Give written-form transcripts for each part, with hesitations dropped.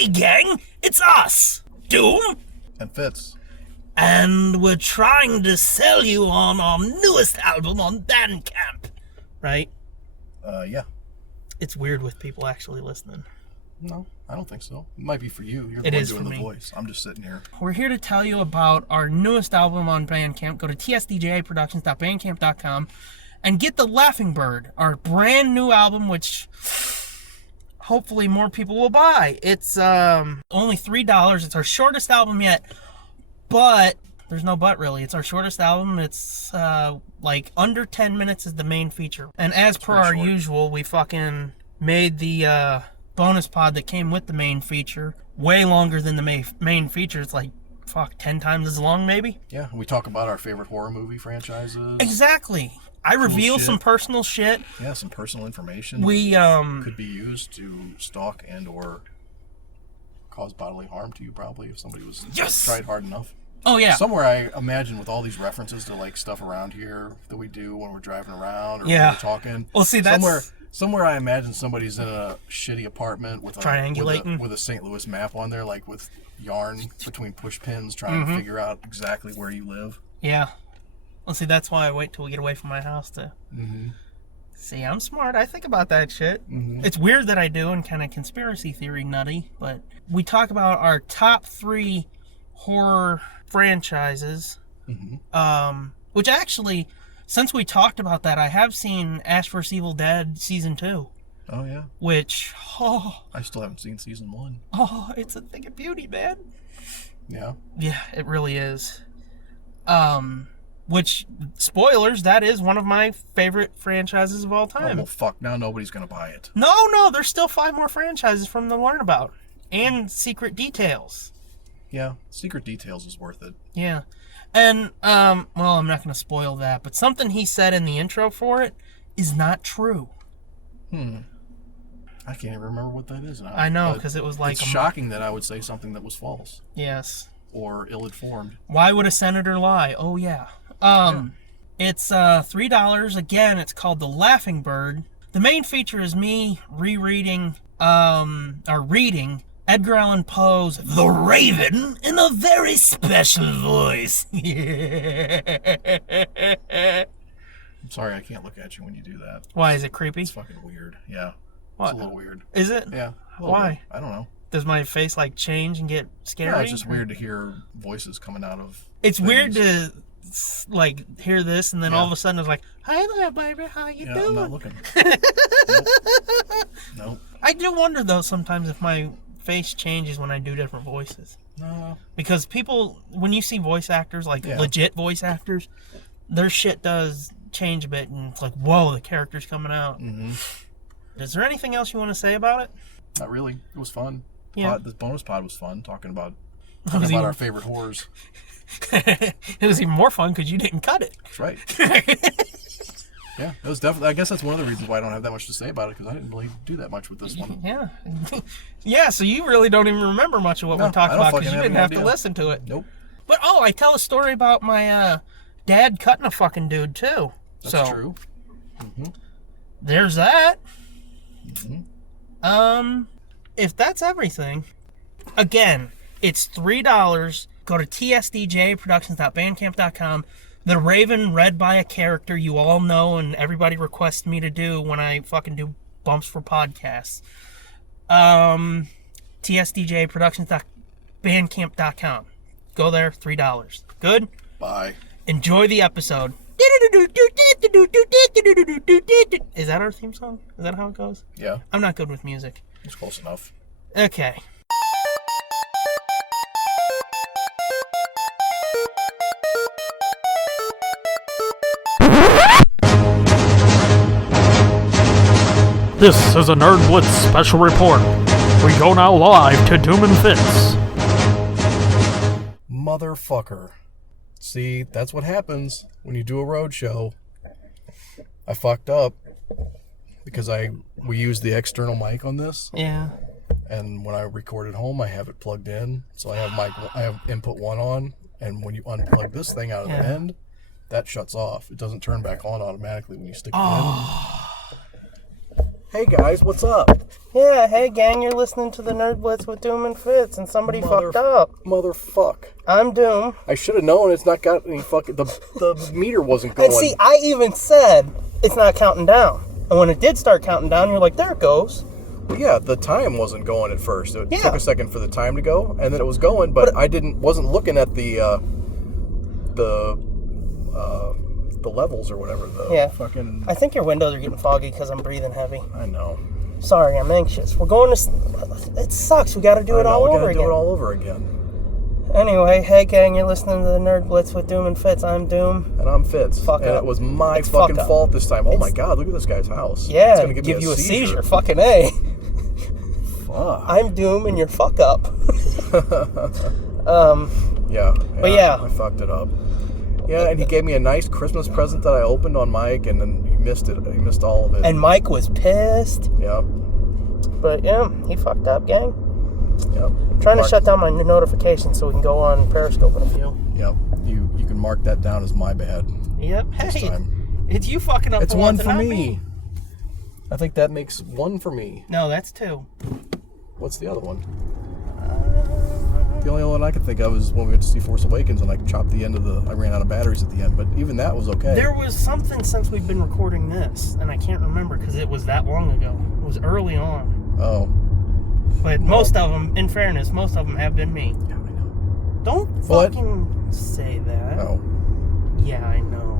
Hey gang, it's us, Doom and Fitz. And we're trying to sell you on our newest album on Bandcamp, right? Yeah. It's weird with people actually listening. No, I don't think so. It might be for you. You're the one doing the voice. I'm just sitting here. We're here to tell you about our newest album on Bandcamp. Go to tsdjaproductions.bandcamp.com and get The Laughing Bird, our brand new album, which hopefully more people will buy. It's only $3. It's our shortest album yet, but there's no but really. It's our shortest album. It's like under 10 minutes is the main feature. And as per our usual, we fucking made the bonus pod that came with the main feature way longer than the main feature. It's like 10 times as long maybe. Yeah, we talk about our favorite horror movie franchises. Exactly. I reveal some personal shit. Yeah, some personal information. We could be used to stalk and or cause bodily harm to you probably if somebody was tried hard enough. Oh yeah. Somewhere I imagine with all these references to like stuff around here that we do when we're driving around or when we're talking. Well, see, that's somewhere I imagine somebody's in a shitty apartment with triangulating with a St. Louis map on there, like with yarn between push pins, trying to figure out exactly where you live. Yeah. Well, see, that's why I wait till we get away from my house to. See, I'm smart. I think about that shit. It's weird that I do and kind of conspiracy theory nutty, but we talk about our top 3 horror franchises. Which actually, since we talked about that, I have seen Ash vs. Evil Dead Season 2. Oh, yeah. Which, I still haven't seen Season 1. Oh, it's a thing of beauty, man. Yeah? Yeah, it really is. Which, spoilers, that is one of my favorite franchises of all time. Oh, well, fuck, now nobody's gonna buy it. No, there's still 5 more franchises for them to learn about. And Secret Details. Yeah, Secret Details is worth it. Yeah. And, well, I'm not going to spoil that, but something he said in the intro for it is not true. I can't even remember what that is now. I know, because it was like... It's shocking that I would say something that was false. Yes. Or ill-informed. Why would a senator lie? Oh, yeah. It's $3. Again, it's called The Laughing Bird. The main feature is me reading Edgar Allan Poe's The Raven in a very special voice. I'm sorry, I can't look at you when you do that. Why, is it creepy? It's fucking weird. Yeah. What? It's a little weird. Is it? Yeah. Why? Bit. I don't know. Does my face like change and get scary? Yeah, it's just weird to hear voices coming out of It's weird to like hear this and then all of a sudden it's like, "Hi there, baby, how you doing?" I'm not looking. Nope. I do wonder though sometimes if my face changes when I do different voices. No. Because people, when you see voice actors, like legit voice actors, their shit does change a bit and it's like, whoa, the character's coming out. Is there anything else you want to say about it? Not really. It was fun. Yeah. This bonus pod was fun, talking about our favorite horrors. It was even more fun because you didn't cut it. That's right. Yeah, it was definitely. I guess that's one of the reasons why I don't have that much to say about it, because I didn't really do that much with this one. Yeah. Yeah, so you really don't even remember much of what we talked about because you didn't have to listen to it. Nope. But, I tell a story about my dad cutting a fucking dude, too. That's true. There's that. If that's everything, again, it's $3. Go to tsdjaproductions.bandcamp.com. The Raven, read by a character you all know and everybody requests me to do when I fucking do bumps for podcasts. tsdjaproductions.bandcamp.com. Go there, $3. Good? Bye. Enjoy the episode. Is that our theme song? Is that how it goes? Yeah. I'm not good with music. It's close enough. Okay. This is a Nerd Blitz special report. We go now live to Doom and Fitz. Motherfucker. See, that's what happens when you do a road show. I fucked up because we used the external mic on this. Yeah. And when I record at home, I have it plugged in. So I have input 1 on, and when you unplug this thing out of the end, that shuts off. It doesn't turn back on automatically when you stick it in. Hey guys, what's up? Yeah, hey gang, you're listening to the Nerd Blitz with Doom and Fitz, and somebody fucked up. Motherfuck. I'm Doom. I should have known it's not got any fucking... The meter wasn't going. And see, I even said it's not counting down. And when it did start counting down, you're like, there it goes. Yeah, the time wasn't going at first. It Yeah. took a second for the time to go, and then it was going, but I wasn't looking at the levels or whatever. Fucking... I think your windows are getting foggy because I'm breathing heavy. I know. Sorry, I'm anxious. We're going to... It sucks. We got to do it all over again. Do it all over again. Anyway, hey gang, you're listening to the Nerd Blitz with Doom and Fitz. I'm Doom. And I'm Fitz. Fuck and up. it was my It's fucking fuck up. fault this time. Oh my god, look at this guy's house. Yeah, it's gonna give you me a seizure. Fucking A. Fuck. I'm Doom and you're fuck up. Yeah. But yeah. I fucked it up. Yeah, and he gave me a nice Christmas present that I opened on Mike, and then he missed it. He missed all of it. And Mike was pissed. Yeah. But yeah, he fucked up, gang. Yep. I'm trying to shut down my notifications so we can go on Periscope in a few. Yep. You can mark that down as my bad. Yep. This Hey, time. it's you fucking up. It's one once for and not me. I think that makes one for me. No, that's two. What's the other one? The only one I could think of is when we went to see Force Awakens and I chopped the end of I ran out of batteries at the end, but even that was okay. There was something since we've been recording this, and I can't remember because it was that long ago. It was early on. Oh. But most of them, in fairness, most of them have been me. Yeah, I know. Don't What? fucking say that. Oh. Yeah, I know.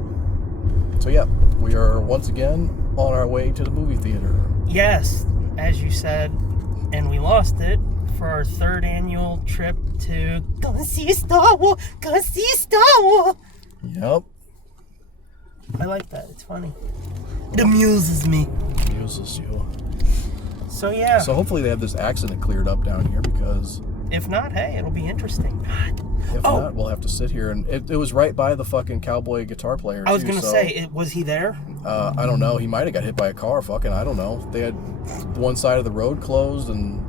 So yeah, we are once again on our way to the movie theater. Yes, as you said, and we lost it for our third annual trip to go see Star Wars. Go see Star Wars. Yep. I like that. It's funny. It amuses me. Amuses you. So yeah. So hopefully they have this accident cleared up down here, because If not, hey, it'll be interesting. if not, we'll have to sit here. And it was right by the fucking cowboy guitar player. I was too, gonna so, say, was he there? I don't know. He might have got hit by a car. Fucking, I don't know. They had one side of the road closed and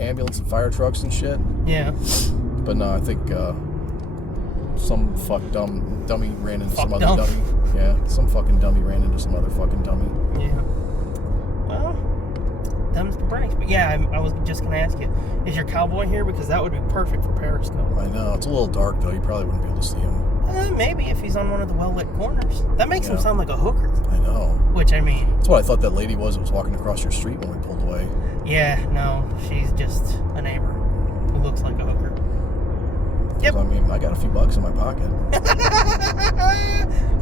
ambulance and fire trucks and shit. Yeah. But no, I think some dummy ran into Fuck some dumb. other dummy. Yeah, some fucking dummy ran into some other fucking dummy. Yeah. Well, them's the breaks. But yeah, I was just gonna ask you, is your cowboy here? Because that would be perfect for Periscope. I know. It's a little dark, though. You probably wouldn't be able to see him. Maybe if he's on one of the well-lit corners. That makes him Yeah. sound like a hooker. I know. Which, I mean... That's what I thought that lady was that was walking across your street when we pulled away. Yeah, no, she's just a neighbor who looks like a hooker. Yep. I mean, I got a few bucks in my pocket.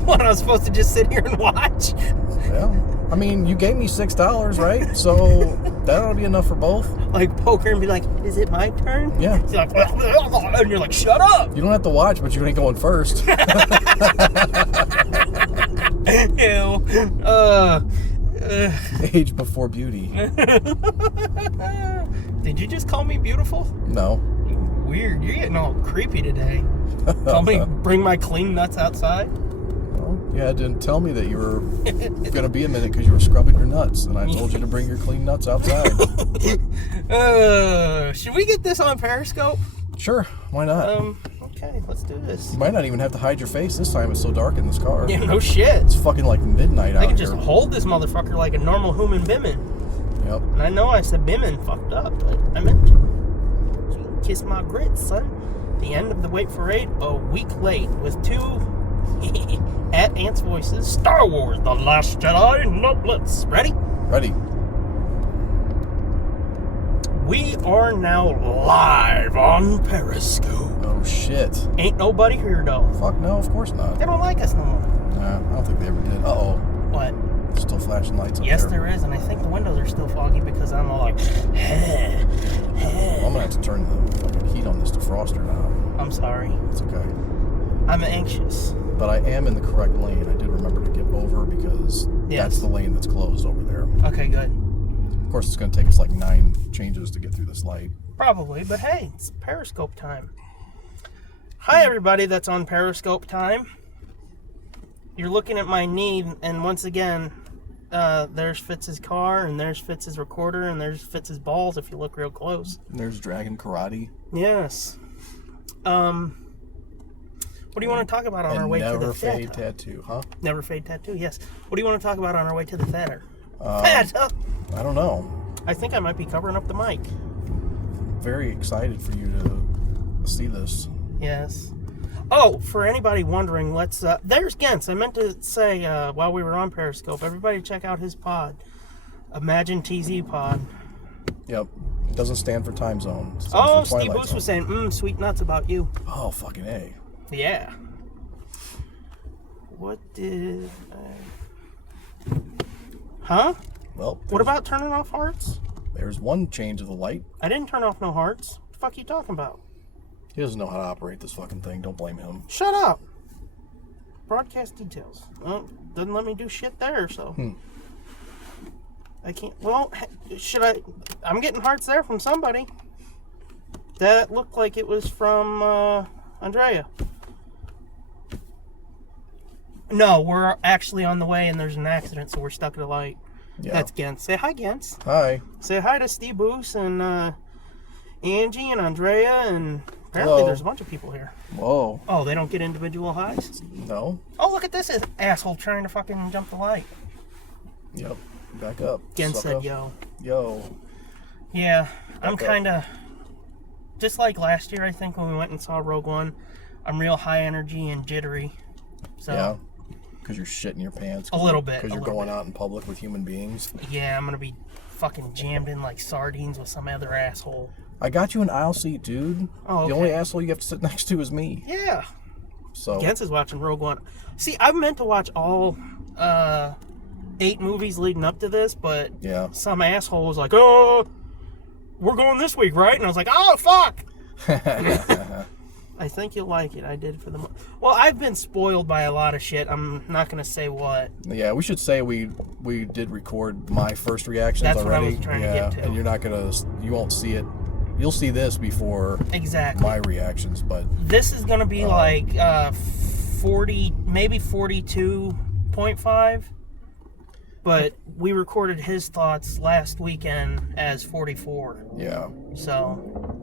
What, I was supposed to just sit here and watch? Yeah. I mean, you gave me $6, right? So that ought to be enough for both. Like poker and be like, is it my turn? Yeah. She's like, and you're like, shut up! You don't have to watch, but you ain't going first. Ew. Age before beauty. Did you just call me beautiful? No. Weird. You're getting all creepy today. Tell me, bring my clean nuts outside. Well, yeah, didn't tell me that you were going to be a minute because you were scrubbing your nuts, and I told you to bring your clean nuts outside. Should we get this on Periscope? Sure, why not? Okay, let's do this. You might not even have to hide your face this time. It's so dark in this car. Yeah, no shit. It's fucking like midnight out I can here. just hold this motherfucker like a normal human bimmin. Yep. And I know I said bimmin fucked up, but I meant to. Kiss my grits, son. The end of the Wait for 8, a week late, with two at Ant's voices. Star Wars, The Last Jedi, no Blitz. Ready? Ready. We are now live on Periscope. Oh, shit. Ain't nobody here, though. Fuck no, of course not. They don't like us no more. Nah, I don't think they ever did. Uh-oh. What? Still flashing lights up Yes, there. there is, and I think the windows are still foggy because I'm all like, Well, I'm going to have to turn the fucking heat on this defroster now. I'm sorry. It's okay. I'm anxious. But I am in the correct lane. I did remember to get over because Yes. that's the lane that's closed over there. Okay, good. Of course, it's going to take us like 9 changes to get through this light. Probably, but hey, it's Periscope time. Hi, everybody that's on Periscope time. You're looking at my knee, and once again, there's Fitz's car, and there's Fitz's recorder, and there's Fitz's balls if you look real close. And there's Dragon Karate. Yes. What do you want to talk about on our way to the Never theater? fade tattoo, huh? Never fade tattoo, yes. What do you want to talk about on our way to the theater? I don't know. I think I might be covering up the mic. Very excited for you to see this. Yes. Oh, for anybody wondering, there's Gens. I meant to say while we were on Periscope, everybody check out his pod. Imagine TZ pod. Yep. It doesn't stand for time zone. It stands Oh, for Steve Twilight Booth Zone. was saying, sweet nuts about you. Oh, fucking A. Yeah. What did I... Huh? Well, What about turning off hearts? there's one change of the light. I didn't turn off no hearts. What the fuck are you talking about? He doesn't know how to operate this fucking thing. Don't blame him. Shut up. Broadcast details. Well, doesn't let me do shit there, so... I can't... Well, should I... I'm getting hearts there from somebody. That looked like it was from Andrea. No, we're actually on the way and there's an accident, so we're stuck at a light. Yeah. That's Gens. Say hi, Gens. Hi. Say hi to Steve Boos and Angie and Andrea, and apparently Hello. there's a bunch of people here. Whoa. Oh, they don't get individual highs? No. Oh, look at this asshole trying to fucking jump the light. Yep. Back up. Gens Sucker. said, yo. Yo. Yeah, I'm Okay. kind of... Just like last year, I think, when we went and saw Rogue One, I'm real high energy and jittery. So, Yeah. Because you're shitting your pants. A little bit, Because a you're little going bit. out in public with human beings. yeah, I'm going to be fucking jammed in like sardines with some other asshole. I got you an aisle seat, dude. Oh, The okay. only asshole you have to sit next to is me. Yeah. So. Gens is watching Rogue One. See, I meant to watch all 8 movies leading up to this, but Yeah. some asshole was like, oh, we're going this week, right? And I was like, oh, fuck. I think you'll like it. I did for the... Well, I've been spoiled by a lot of shit. I'm not going to say what. Yeah, we should say we did record my first reactions That's what I already. was trying to yeah, get to. and you're not gonna, you won't see it. You'll see this before Exactly. my reactions, but This is going to be like 40, maybe 42.5. But we recorded his thoughts last weekend as 44. yeah, So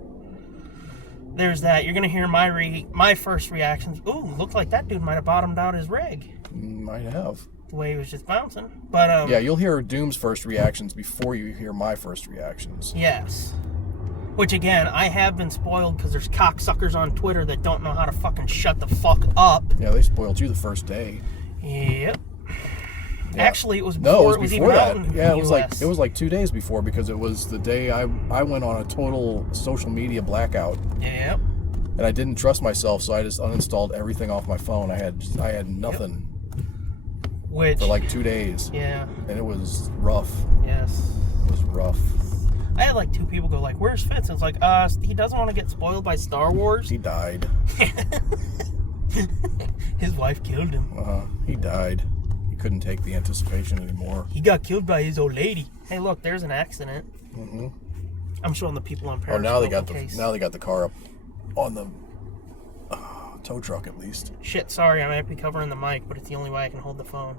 there's that. You're gonna hear my first reactions. Ooh, looks like that dude might have bottomed out his rig. might have. The way he was just bouncing. But Yeah, you'll hear Doom's first reactions before you hear my first reactions. yes. Which again, I have been spoiled because there's cocksuckers on Twitter that don't know how to fucking shut the fuck up. Yeah, they spoiled you the first day. Yep. Yeah. Actually, it was No, before it was even before out that. in Yeah, the US. it was like 2 days before because it was the day I went on a total social media blackout. Yep. And I didn't trust myself, so I just uninstalled everything off my phone. I had nothing Which. for like 2 days, Yeah. and it was rough. Yes. It was rough. I had like 2 people go like, "Where's Fitz?" I was like, he doesn't want to get spoiled by Star Wars. He died. His wife killed him. He died. He couldn't take the anticipation anymore. He got killed by his old lady. Hey, look, there's an accident. Mm-hmm. I'm showing the people on Oh, Periscope. now they got in case. now they got the car up on the tow truck at least. Shit, sorry, I might be covering the mic, but it's the only way I can hold the phone.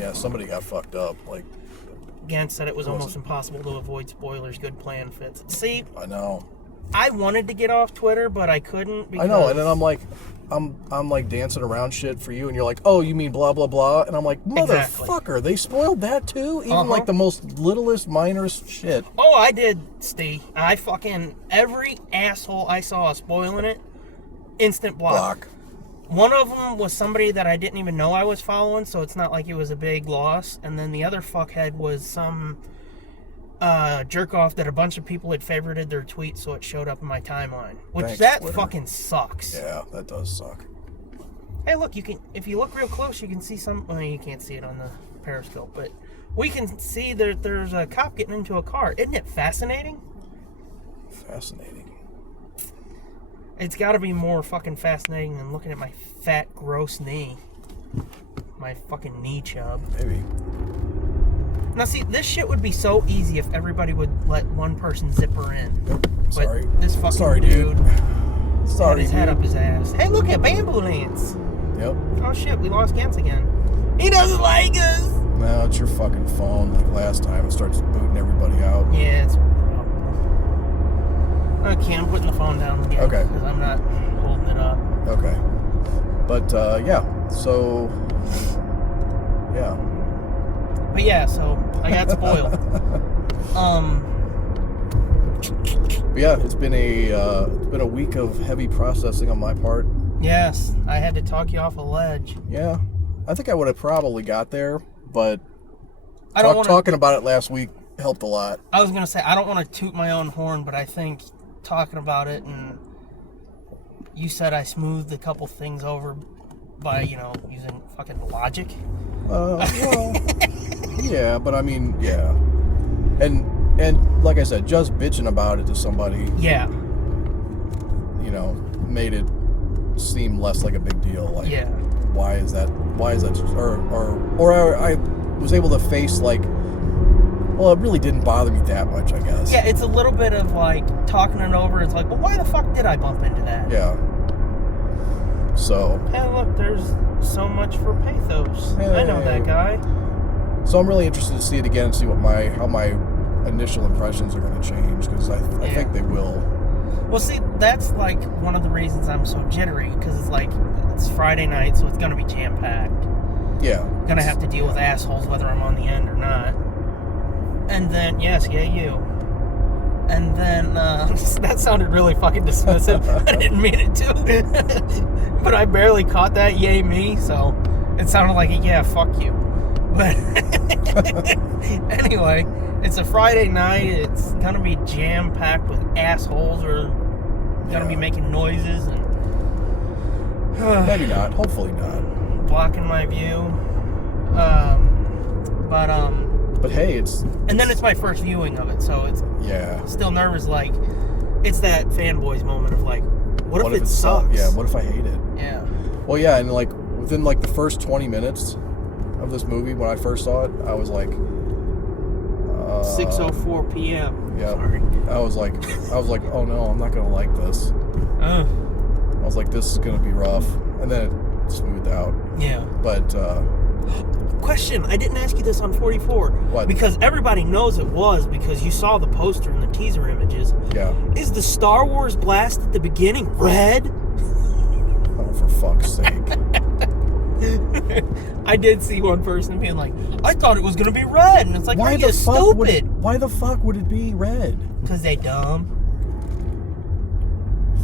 Yeah, somebody got fucked up. Like, Gant said it was almost Wasn't- impossible to avoid spoilers. Good plan, Fitz. See, I know. I wanted to get off Twitter, but I couldn't because... I know, and then I'm like dancing around shit for you, and you're like, oh, you mean blah blah blah, and I'm like, Exactly. motherfucker, they spoiled that too, even like the most littlest, minorest shit. Oh, I did, Steve. I fucking... Every asshole I saw spoiling it, instant block. One of them was somebody that I didn't even know I was following, so it's not like it was a big loss. And then the other fuckhead was some jerk off that a bunch of people had favorited their tweet, so it showed up in my timeline. Which Thanks, that Twitter. fucking sucks. Yeah, that does suck. Hey, look, you can, if you look real close, you can see some. Well, you can't see it on the Periscope, but we can see that there's a cop getting into a car. Isn't it fascinating? Fascinating. It's got to be more fucking fascinating than looking at my fat, gross knee. My fucking knee chub. Maybe. Now, see, this shit would be so easy if everybody would let one person zip her in. Yep. But Sorry. this fucking Sorry, dude had Sorry, his head dude. up his ass. Hey, look at Bambulance. Yep. Oh shit, we lost Gantz again. He doesn't like us. Now it's your fucking phone. Like last time, it starts booting everybody out. Yeah, it's. Okay, I'm putting the phone down again. Okay. Because I'm not holding it up. Okay. But yeah. So yeah. But yeah, so I got spoiled. Yeah, it's been a week of heavy processing on my part. Yes, I had to talk you off a ledge. Yeah, I think I would have probably got there, but talking about it last week helped a lot. I was gonna say I don't want to toot my own horn, but I think talking about it, and you said I smoothed a couple things over by using fucking logic. Well, yeah, but I mean, yeah, and like I said, just bitching about it to somebody, yeah, made it seem less like a big deal. Like, yeah, why is that? Or I was able to face like, well, it really didn't bother me that much, I guess. Yeah, it's a little bit of like talking it over. It's like, well, why the fuck did I bump into that? Yeah. So. Hey, look, there's so much for pathos. Hey. I know that guy. So I'm really interested to see it again and see how my initial impressions are going to change, because I think they will. Well, see, that's like one of the reasons I'm so jittery, because it's Friday night, so it's going to be jam-packed. Yeah. Going to have to deal with assholes whether I'm on the end or not. And then, yes, yeah, you. And then, that sounded really fucking dismissive. I didn't mean it to. But I barely caught that, yay me, so it sounded like, yeah, fuck you. But anyway, it's a Friday night. It's going to be jam-packed with assholes who are going to be making noises. And maybe not. Hopefully not. Blocking my view. But hey, and then it's my first viewing of it, so it's still nervous. Like, it's that fanboys moment of like, what if it sucks? Yeah, what if I hate it? Yeah. Well, yeah, and like within like the first 20 minutes of this movie, when I first saw it, I was like, 6:04 p.m. Yeah. Sorry. I was like, oh no, I'm not gonna like this. I was like, this is gonna be rough, and then it smoothed out. Yeah. But. Question, I didn't ask you this on 44. What? Because everybody knows it was, because you saw the poster and the teaser images. Yeah. Is the Star Wars blast at the beginning red? Oh, for fuck's sake. I did see one person being like, I thought it was going to be red. And it's like, why are you stupid? Why the fuck would it be red? Because they dumb.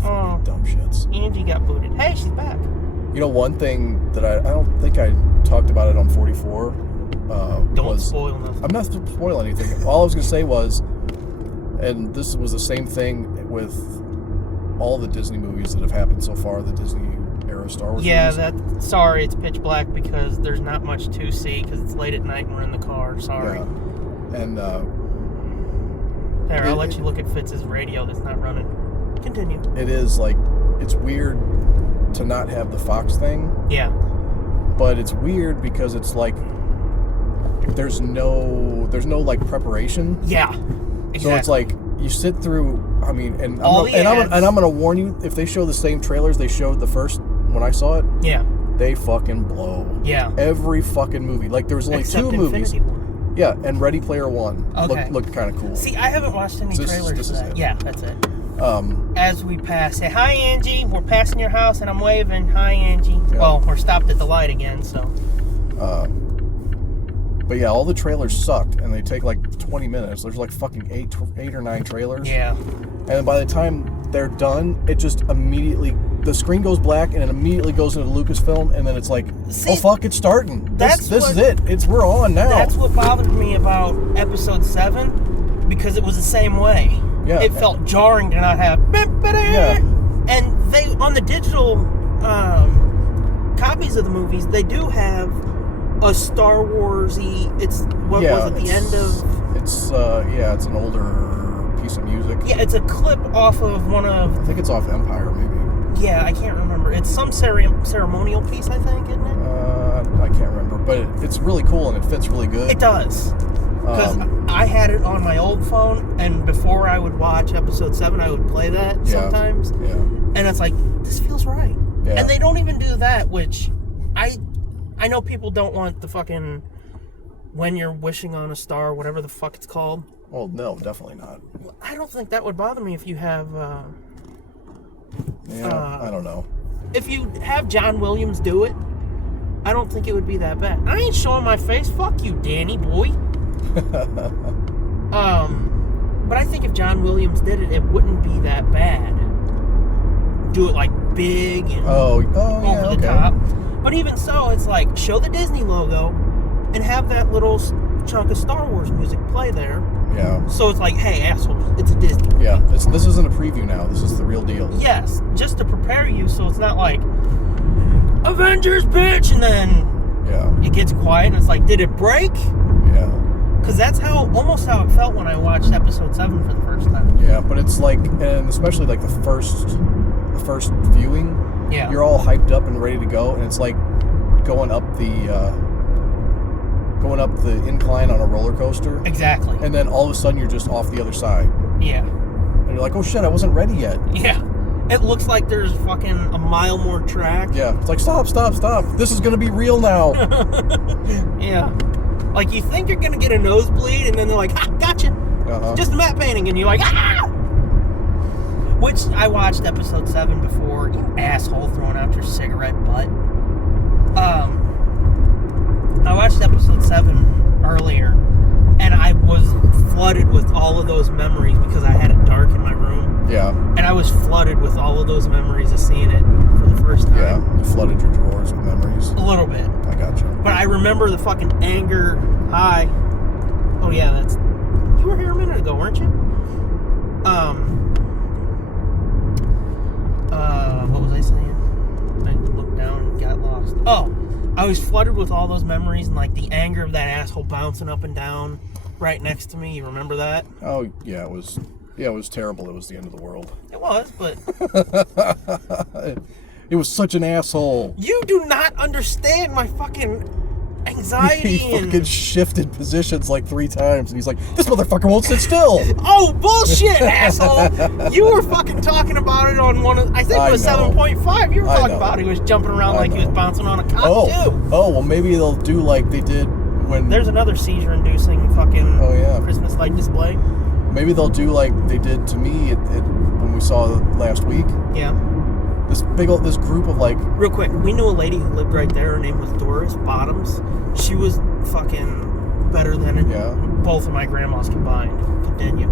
Oh. Dumb shits. Angie got booted. Hey, she's back. You know, one thing that I don't think I talked about it on 44 Don't spoil nothing. I'm not spoiling anything. All I was going to say was, and this was the same thing with all the Disney movies that have happened so far, the Disney era Star Wars movies. Sorry, it's pitch black because there's not much to see because it's late at night and we're in the car. Sorry. Yeah. And, there, I'll let you look at Fitz's radio that's not running. Continue. It is, like, it's weird to not have the Fox thing. Yeah. But it's weird because it's like there's no like preparation. Yeah. Exactly. So it's like you sit through. I mean, and I'm gonna warn you, if they show the same trailers they showed the first when I saw it. Yeah. They fucking blow. Yeah. every fucking movie. Like there was only Except 2 movies. Infinity War. Yeah, and Ready Player One looked kind of cool. See, I haven't watched any trailers for that. Yeah, that's it. As we pass, say, hi, Angie. We're passing your house, and I'm waving. Hi, Angie. Yeah. Well, we're stopped at the light again, so. But yeah, all the trailers sucked, and they take like 20 minutes. There's like fucking 8 or 9 trailers. Yeah. And by the time they're done, it just immediately, the screen goes black, and it immediately goes into Lucasfilm, and then it's like, oh fuck, it's starting. This is it. We're on now. That's what bothered me about Episode 7, because it was the same way. Yeah. It felt jarring to not have. Yeah. And they, on the digital copies of the movies, they do have a Star Wars-y. It's was it? The end of. It's it's an older piece of music. Yeah, it's a clip off of one of. I think it's off Empire, maybe. Yeah, I can't remember. It's some ceremonial piece, I think, isn't it? I can't remember, but it's really cool and it fits really good. It does. Because I had it on my old phone, and before I would watch Episode 7, I would play that sometimes. Yeah. And it's like, this feels right. Yeah. And they don't even do that, which I know people don't want the fucking when you're wishing on a star, whatever the fuck it's called. Well, no, definitely not. I don't think that would bother me if you have... I don't know. If you have John Williams do it, I don't think it would be that bad. I ain't showing my face. Fuck you, Danny boy. But I think if John Williams did it, it wouldn't be that bad. Do it like big and over the top. But even so, it's like show the Disney logo and have that little chunk of Star Wars music play there. Yeah. So it's like, hey, assholes, it's a Disney movie. Yeah. This isn't a preview now. This is the real deal. Yes, just to prepare you, so it's not like Avengers, bitch, and then it gets quiet and it's like, did it break? Yeah. Because that's almost how it felt when I watched episode 7 for the first time. Yeah, but it's like, and especially like the first viewing, you're all hyped up and ready to go, and it's like going up the incline on a roller coaster. Exactly. And then all of a sudden you're just off the other side. Yeah. And you're like, oh shit, I wasn't ready yet. Yeah. It looks like there's fucking a mile more track. Yeah. It's like, stop. This is going to be real now. Yeah. Like, you think you're going to get a nosebleed, and then they're like, ha, gotcha. Just a matte painting, and you're like, ah! Which, I watched episode 7 before, you asshole throwing out your cigarette butt. I watched episode 7 earlier, and I was flooded with all of those memories because I had it dark in my room. Yeah. And I was flooded with all of those memories of seeing it for the first time. Yeah, you flooded your drawers with memories. A little bit. I gotcha. But I remember the fucking anger. Hi. Oh yeah, you were here a minute ago, weren't you? What was I saying? I looked down and got lost. Oh, I was flooded with all those memories and like the anger of that asshole bouncing up and down right next to me. You remember that? Oh yeah, it was terrible. It was the end of the world. It was, but it was such an asshole. You do not understand my fucking anxiety. He fucking shifted positions like 3 times, and he's like, "This motherfucker won't sit still." Oh, bullshit, asshole! You were fucking talking about it on one of, I think it was 7.5. You were talking about he was jumping around like he was bouncing on a cop, too. Oh, well, maybe they'll do like they did when... There's another seizure-inducing fucking Christmas light display. Maybe they'll do like they did to me when we saw last week. Yeah. This group of like... Real quick, we knew a lady who lived right there. Her name was Doris Bottoms. She was fucking better than both of my grandmas combined. Continue.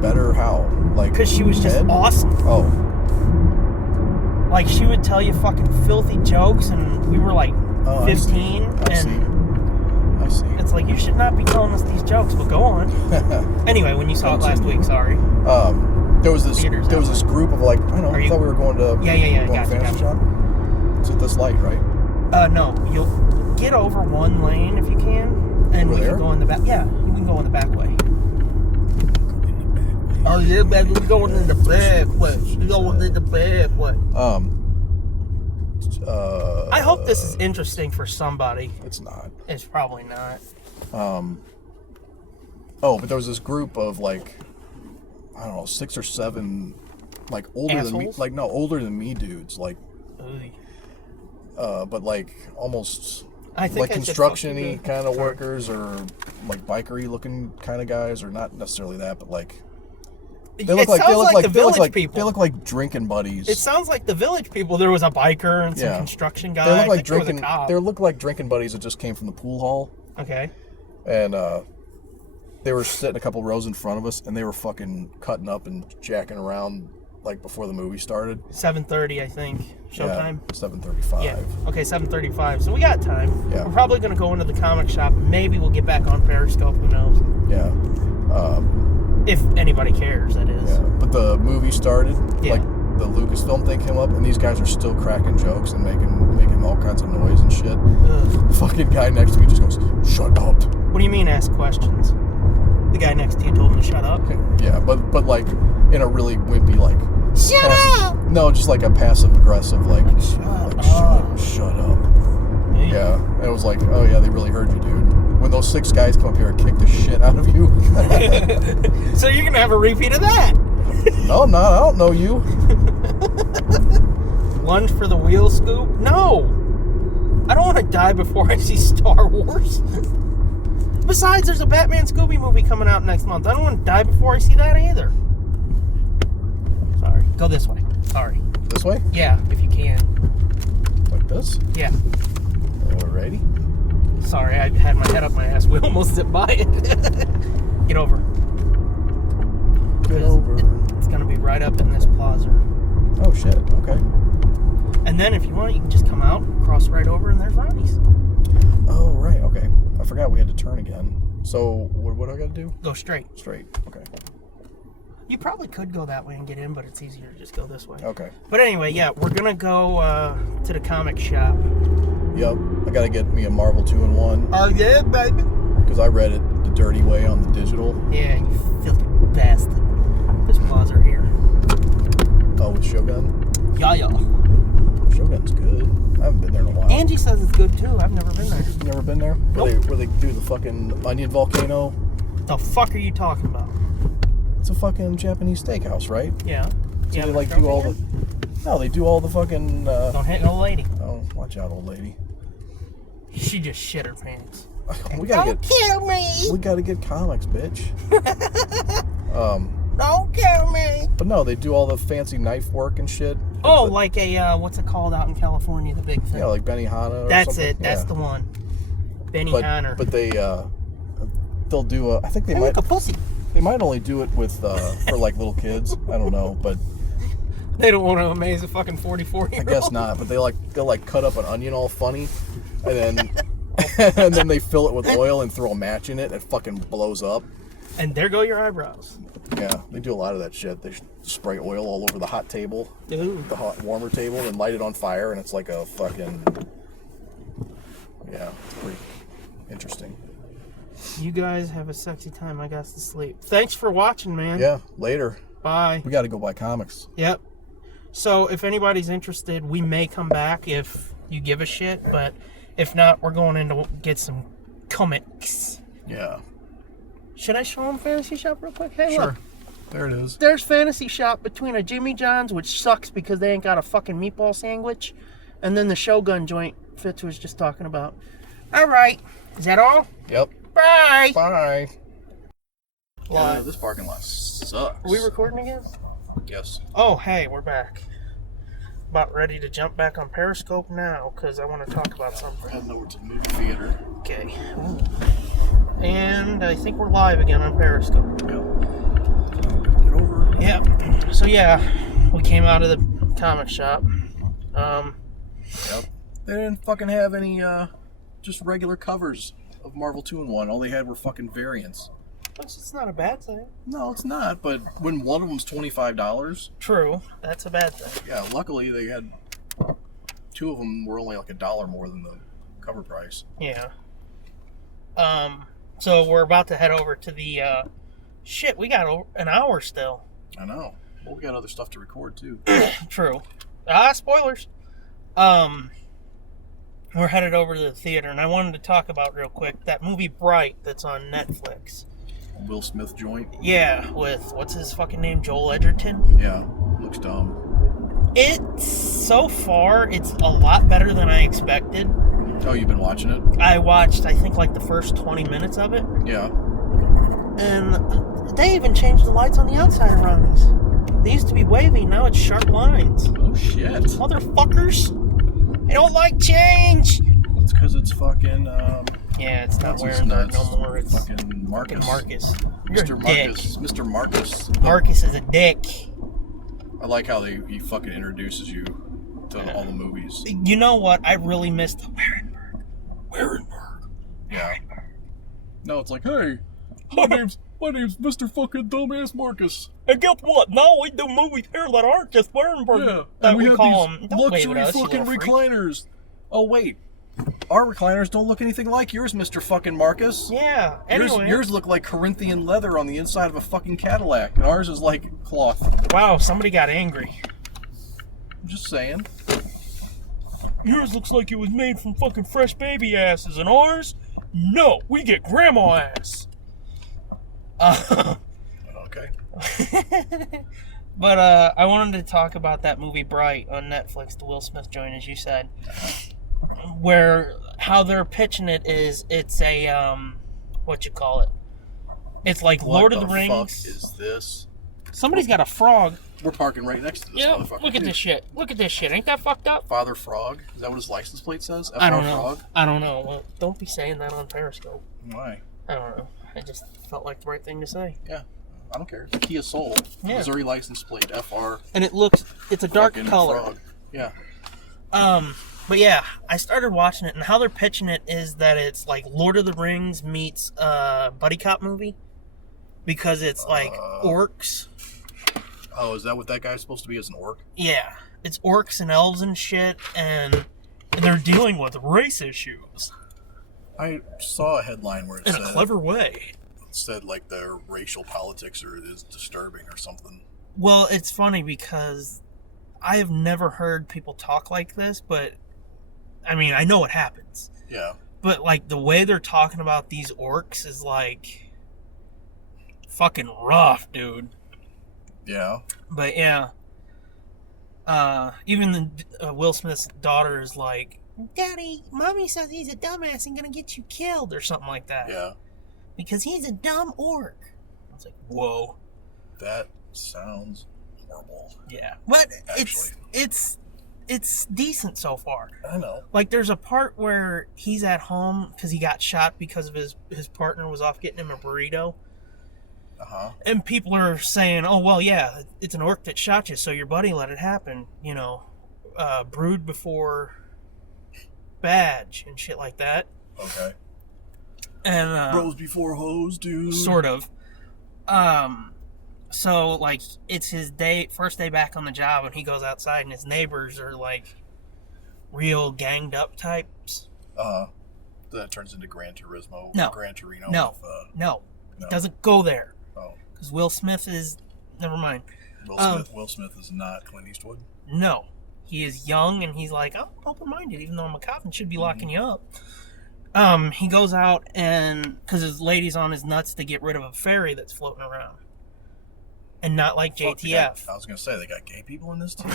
Better how? Like, because she was just awesome. Oh. Like, she would tell you fucking filthy jokes, and we were like 15. I see. It's like, you should not be telling us these jokes, but go on. Anyway, when you saw it last week, sorry. There was this group of like, I don't know, I thought we were going to fantasy shop. It's at this light, right? No, you'll get over one lane if you can, and we can go in the back. Yeah, we can go in the back way. Oh yeah, baby, we're going in the back way. We're going in the back way. I hope this is interesting for somebody. It's not. It's probably not. But there was this group of like, I don't know, 6 or 7, like older assholes? than me, older than me dudes, like, but like almost like construction-y kind of workers, or like bikery looking kind of guys, or not necessarily that, but like they look like the village people. They look like drinking buddies. It sounds like the village people. There was a biker and some construction guy. They look like drinking. They look like drinking buddies that just came from the pool hall. Okay. And they were sitting a couple rows in front of us, and they were fucking cutting up and jacking around like before the movie started. 7:30, I think. Showtime. 7:35. Yeah. Okay, 7:35. So we got time. Yeah. We're probably gonna go into the comic shop. Maybe we'll get back on Periscope. Who knows? Yeah. If anybody cares, that is. Yeah. But the movie started. Yeah. Like the Lucasfilm thing came up, and these guys are still cracking jokes and making all kinds of noise and shit. Ugh. The fucking guy next to me just goes, "Shut up." What do you mean, ask questions? The guy next to you told him to shut up? Yeah, but like in a really wimpy, like, shut up! No, just like a passive aggressive, like shut up. Hey. Yeah, and it was like, oh yeah, they really heard you, dude. When those 6 guys come up here and kick the shit out of you. So you're gonna have a repeat of that? No, I'm not. I don't know you. Lunge for the wheel scoop? No! I don't want to die before I see Star Wars. Besides, there's a Batman Scooby movie coming out next month. I don't want to die before I see that either. Sorry. Go this way. Sorry. This way? Yeah, if you can. Like this? Yeah. Alrighty. Sorry, I had my head up my ass. We almost zipped by it. Get over. Get over. It's going to be right up in this plaza. Oh, shit. Okay. And then if you want, you can just come out, cross right over, and there's Ronnie's. Oh, right. Okay. I forgot we had to turn again. So, what do I got to do? Go straight. Straight. Okay. You probably could go that way and get in, but it's easier to just go this way. Okay. But anyway, yeah, we're going to go to the comic shop. Yep. I got to get me a Marvel 2-in-1. Oh, yeah, baby. Because I read it the dirty way on the digital. Yeah, you filthy bastard. This plaza here. Oh, with Shogun? Yeah. Shogun's good. I haven't been there in a while. Angie says it's good, too. I've never been there. You never been there? Nope. Where they do the fucking onion volcano? The fuck are you talking about? It's a fucking Japanese steakhouse, right? Yeah. So Yeah, they like do all the... No, they do all the fucking... Don't hit an old lady. Oh, watch out, old lady. She just shit her pants. Don't kill me! We gotta get comics, bitch. Don't kill me! But no, they do all the fancy knife work and shit. Oh, like a, what's it called out in California, the big thing? Yeah, like Benihana or That's something. it. That's the one. Benihana. But they'll do a... I think they might... Like a pussy. They might only do it with for like little kids. I don't know, but they don't want to amaze a fucking 44-year-old. I guess not. But they'll cut up an onion all funny, and then they fill it with oil and throw a match in it. And it fucking blows up. And there go your eyebrows. Yeah, they do a lot of that shit. They spray oil all over the hot table, Dude. the hot warmer table, and light it on fire, and it's like a fucking... Yeah, it's pretty interesting. You guys have a sexy time. I got to sleep. Thanks for watching, man. Yeah, later. Bye. We got to go buy comics. Yep. So if anybody's interested, we may come back if you give a shit, but if not, we're going in to get some comics. Yeah. Should I show them Fantasy Shop real quick? Hey, Sure. look. There it is. There's Fantasy Shop between a Jimmy John's, which sucks because they ain't got a fucking meatball sandwich, and then the Shogun joint Fitz was just talking about. All right. Is that all? Yep. Bye. Bye. Yeah, this parking lot sucks. Are we recording again? Yes. Oh, hey, we're back. About ready to jump back on Periscope now, because I want to talk about something. We're heading over to the movie theater. Okay. Ooh. And I think we're live again on Periscope. Yep. Get over. Yep. So, yeah, we came out of the comic shop. Yep. They didn't fucking have any, just regular covers of Marvel 2-in-1. All they had were fucking variants. It's not a bad thing. No, it's not. But when one of them's $25... True. That's a bad thing. Yeah, luckily they had... Two of them were only like $1 more than the cover price. Yeah. So we're about to head over to the, shit, we got an hour still. I know. Well, we got other stuff to record, too. True. Spoilers. We're headed over to the theater, and I wanted to talk about real quick that movie Bright that's on Netflix. Will Smith joint? Yeah, with, what's his fucking name, Joel Edgerton? Yeah, looks dumb. So far, it's a lot better than I expected. Oh, you've been watching it? I watched, I think, like the first 20 minutes of it. Yeah. And they even changed the lights on the outside around these. They used to be wavy, now it's sharp lines. Oh, shit. Motherfuckers! I don't like change! It's because it's fucking, Yeah, it's not wearing nuts. no more. It's fucking Marcus. You're Mr. a dick. Marcus. Mr. Marcus. Marcus is a dick. I like how he fucking introduces you to all the movies. You know what? I really missed Warenberg. Yeah. No, it's like, hey, my name's Mr. fucking dumbass Marcus. And guess what? Now we do movies here that aren't just Warenberg. Yeah, That and we we have call these them. Don't wave luxury at us, you fucking little freak. recliners. Oh wait, our recliners don't look anything like yours, Mr. fucking Marcus. Yeah. Anyway. Yours look like Corinthian leather on the inside of a fucking Cadillac, and ours is like cloth. Wow, somebody got angry. I'm just saying. Yours looks like it was made from fucking fresh baby asses, and ours? No, we get grandma ass. Okay. But I wanted to talk about that movie Bright on Netflix, the Will Smith joint, as you said, where how they're pitching it is it's a what you call it? It's like Lord of the Rings. What the fuck is this? Somebody's got a frog. We're parking right next to this motherfucker. Look at this shit. Look at this shit. Ain't that fucked up? Father Frog? Is that what his license plate says? I don't know. Frog? I don't know. Well, don't be saying that on Periscope. Why? I don't know. I just felt like the right thing to say. Yeah. I don't care. It's a Kia Soul. Yeah. Missouri license plate, FR. And it's a dark color. Frog. Yeah. But yeah, I started watching it, and how they're pitching it is that it's like Lord of the Rings meets buddy cop movie. Because it's like orcs. Oh, is that what that guy's supposed to be as an orc? Yeah. It's orcs and elves and shit, and they're dealing with race issues. I saw a headline where it in said... a clever way. It said, like, their racial politics is disturbing or something. Well, it's funny because I have never heard people talk like this, but, I mean, I know it happens. Yeah. But, like, the way they're talking about these orcs is, like... fucking rough, dude. Yeah. But yeah. Even Will Smith's daughter is like, Daddy, Mommy says he's a dumbass and gonna get you killed or something like that. Yeah. Because he's a dumb orc. I was like, whoa. That sounds horrible. Yeah. But actually, it's decent so far. I know. Like, there's a part where he's at home because he got shot because of his partner was off getting him a burrito. Uh-huh. And people are saying, oh, well, yeah, it's an orc that shot you, so your buddy let it happen. You know, brood before badge and shit like that. Okay. And bros before hoes, dude. Sort of. So, like, it's his first day back on the job, and he goes outside, and his neighbors are, like, real ganged up types. That turns into Gran Turismo. No. Gran Torino. No. With, no. It doesn't go there. Oh. Because Will Smith is... Never mind. Will Smith is not Clint Eastwood? No. He is young, and he's like, I'm open-minded, even though I'm a cop and should be locking you up. He goes out, and... Because his lady's on his nuts to get rid of a fairy that's floating around. And not like JTF. I was going to say, they got gay people in this team?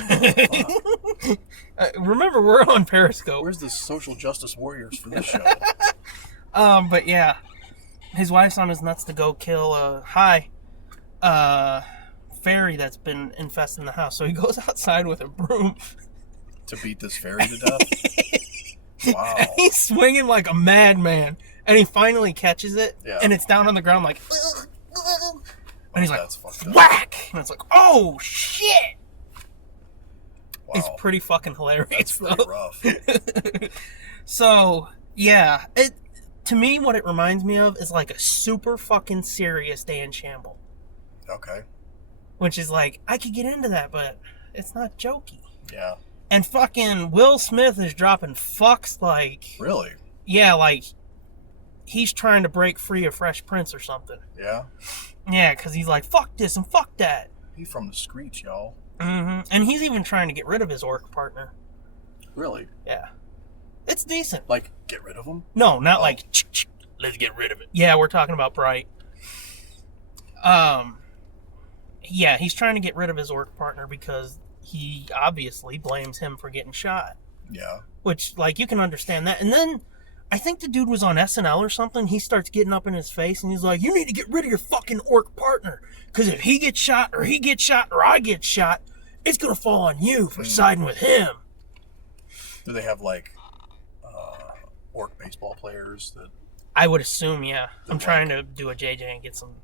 Remember, we're on Periscope. Where's the social justice warriors for this show? But yeah. His wife's on his nuts to go kill a fairy that's been infesting the house. So he goes outside with a broom. To beat this fairy to death? Wow. And he's swinging like a madman. And he finally catches it. Yeah. And it's down on the ground like... And he's like, fucked up. whack! And it's like, oh, shit! Wow. It's pretty fucking hilarious, That's pretty rough. So, yeah. To me, what it reminds me of is like a super fucking serious Dan Shamble. Okay. Which is like, I could get into that, but it's not jokey. Yeah. And fucking Will Smith is dropping fucks like... Really? Yeah, like, he's trying to break free of Fresh Prince or something. Yeah? Yeah, because he's like, fuck this and fuck that. He from the streets, y'all. Mm-hmm. And he's even trying to get rid of his orc partner. Really? Yeah. It's decent. Like, get rid of him? No, not like, let's get rid of it. Yeah, we're talking about Bright. Yeah, he's trying to get rid of his orc partner because he obviously blames him for getting shot. Yeah. Which, like, you can understand that. And then, I think the dude was on SNL or something. He starts getting up in his face and he's like, you need to get rid of your fucking orc partner. Because if he gets shot or he gets shot or I get shot, it's going to fall on you for siding with him. Do they have, like... orc baseball players that I would assume, yeah. I'm trying to do a JJ and get some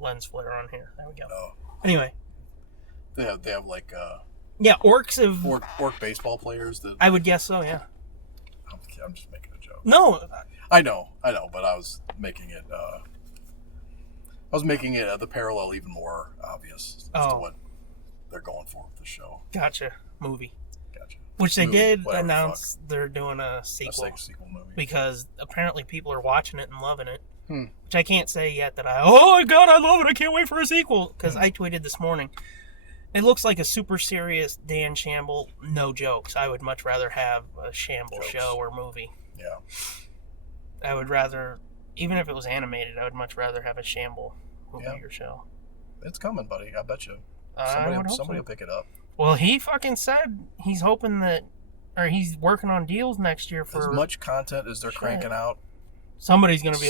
lens flare on here. There we go. Oh. Anyway. They have like yeah, orcs have orc baseball players that I would guess so, yeah. I'm just making a joke. No. I know, but I was making it the parallel even more obvious as to what they're going for with the show. Gotcha. Movie. Gotcha. Which they did announce they're doing a sequel. A sequel movie. Because apparently people are watching it and loving it. Hmm. Which I can't say yet that oh my god, I love it, I can't wait for a sequel. Because I tweeted this morning. It looks like a super serious Dan Shamble, no jokes. I would much rather have a Shamble show or movie. Yeah. I would rather, even if it was animated, I would much rather have a Shamble movie or show. It's coming, buddy. I bet you. Somebody will pick it up. Well, he fucking said he's hoping that, or he's working on deals next year for as much content as they're cranking out. Somebody's going to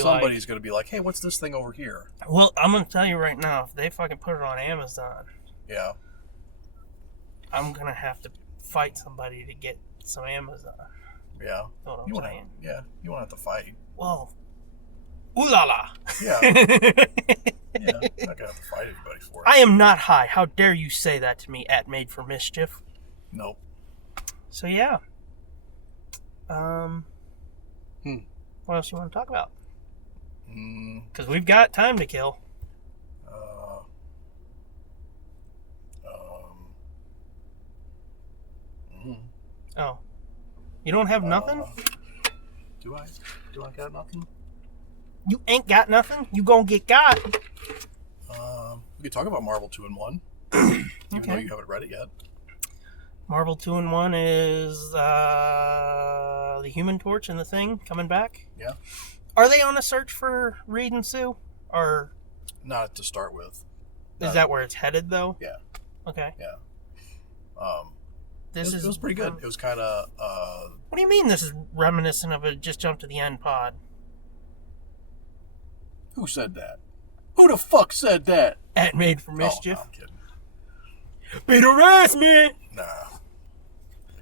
be like, hey, what's this thing over here? Well, I'm going to tell you right now, if they fucking put it on Amazon. Yeah. I'm gonna have to fight somebody to get some Amazon. Yeah. You won't have to fight. Well, ooh la la. Yeah. Yeah, you're not gonna have to fight anybody for it. I am not high. How dare you say that to me, at Made for Mischief? Nope. So yeah. What else you want to talk about? Because we've got time to kill. Oh. You don't have nothing? Do I? Do I got nothing? You ain't got nothing? You gonna get got. We could talk about Marvel 2-in-1. Even though you haven't read it yet. Marvel 2-in-1 is the Human Torch and the Thing coming back? Yeah. Are they on a search for Reed and Sue? Or not to start with. Is that where it's headed, though? Yeah. Okay. Yeah. It was pretty good. It was kind of... What do you mean this is reminiscent of a Just Jump to the End pod? Who said that? Who the fuck said that? At Made for Mischief. Oh, no, I'm kidding. Beat harassment! Nah.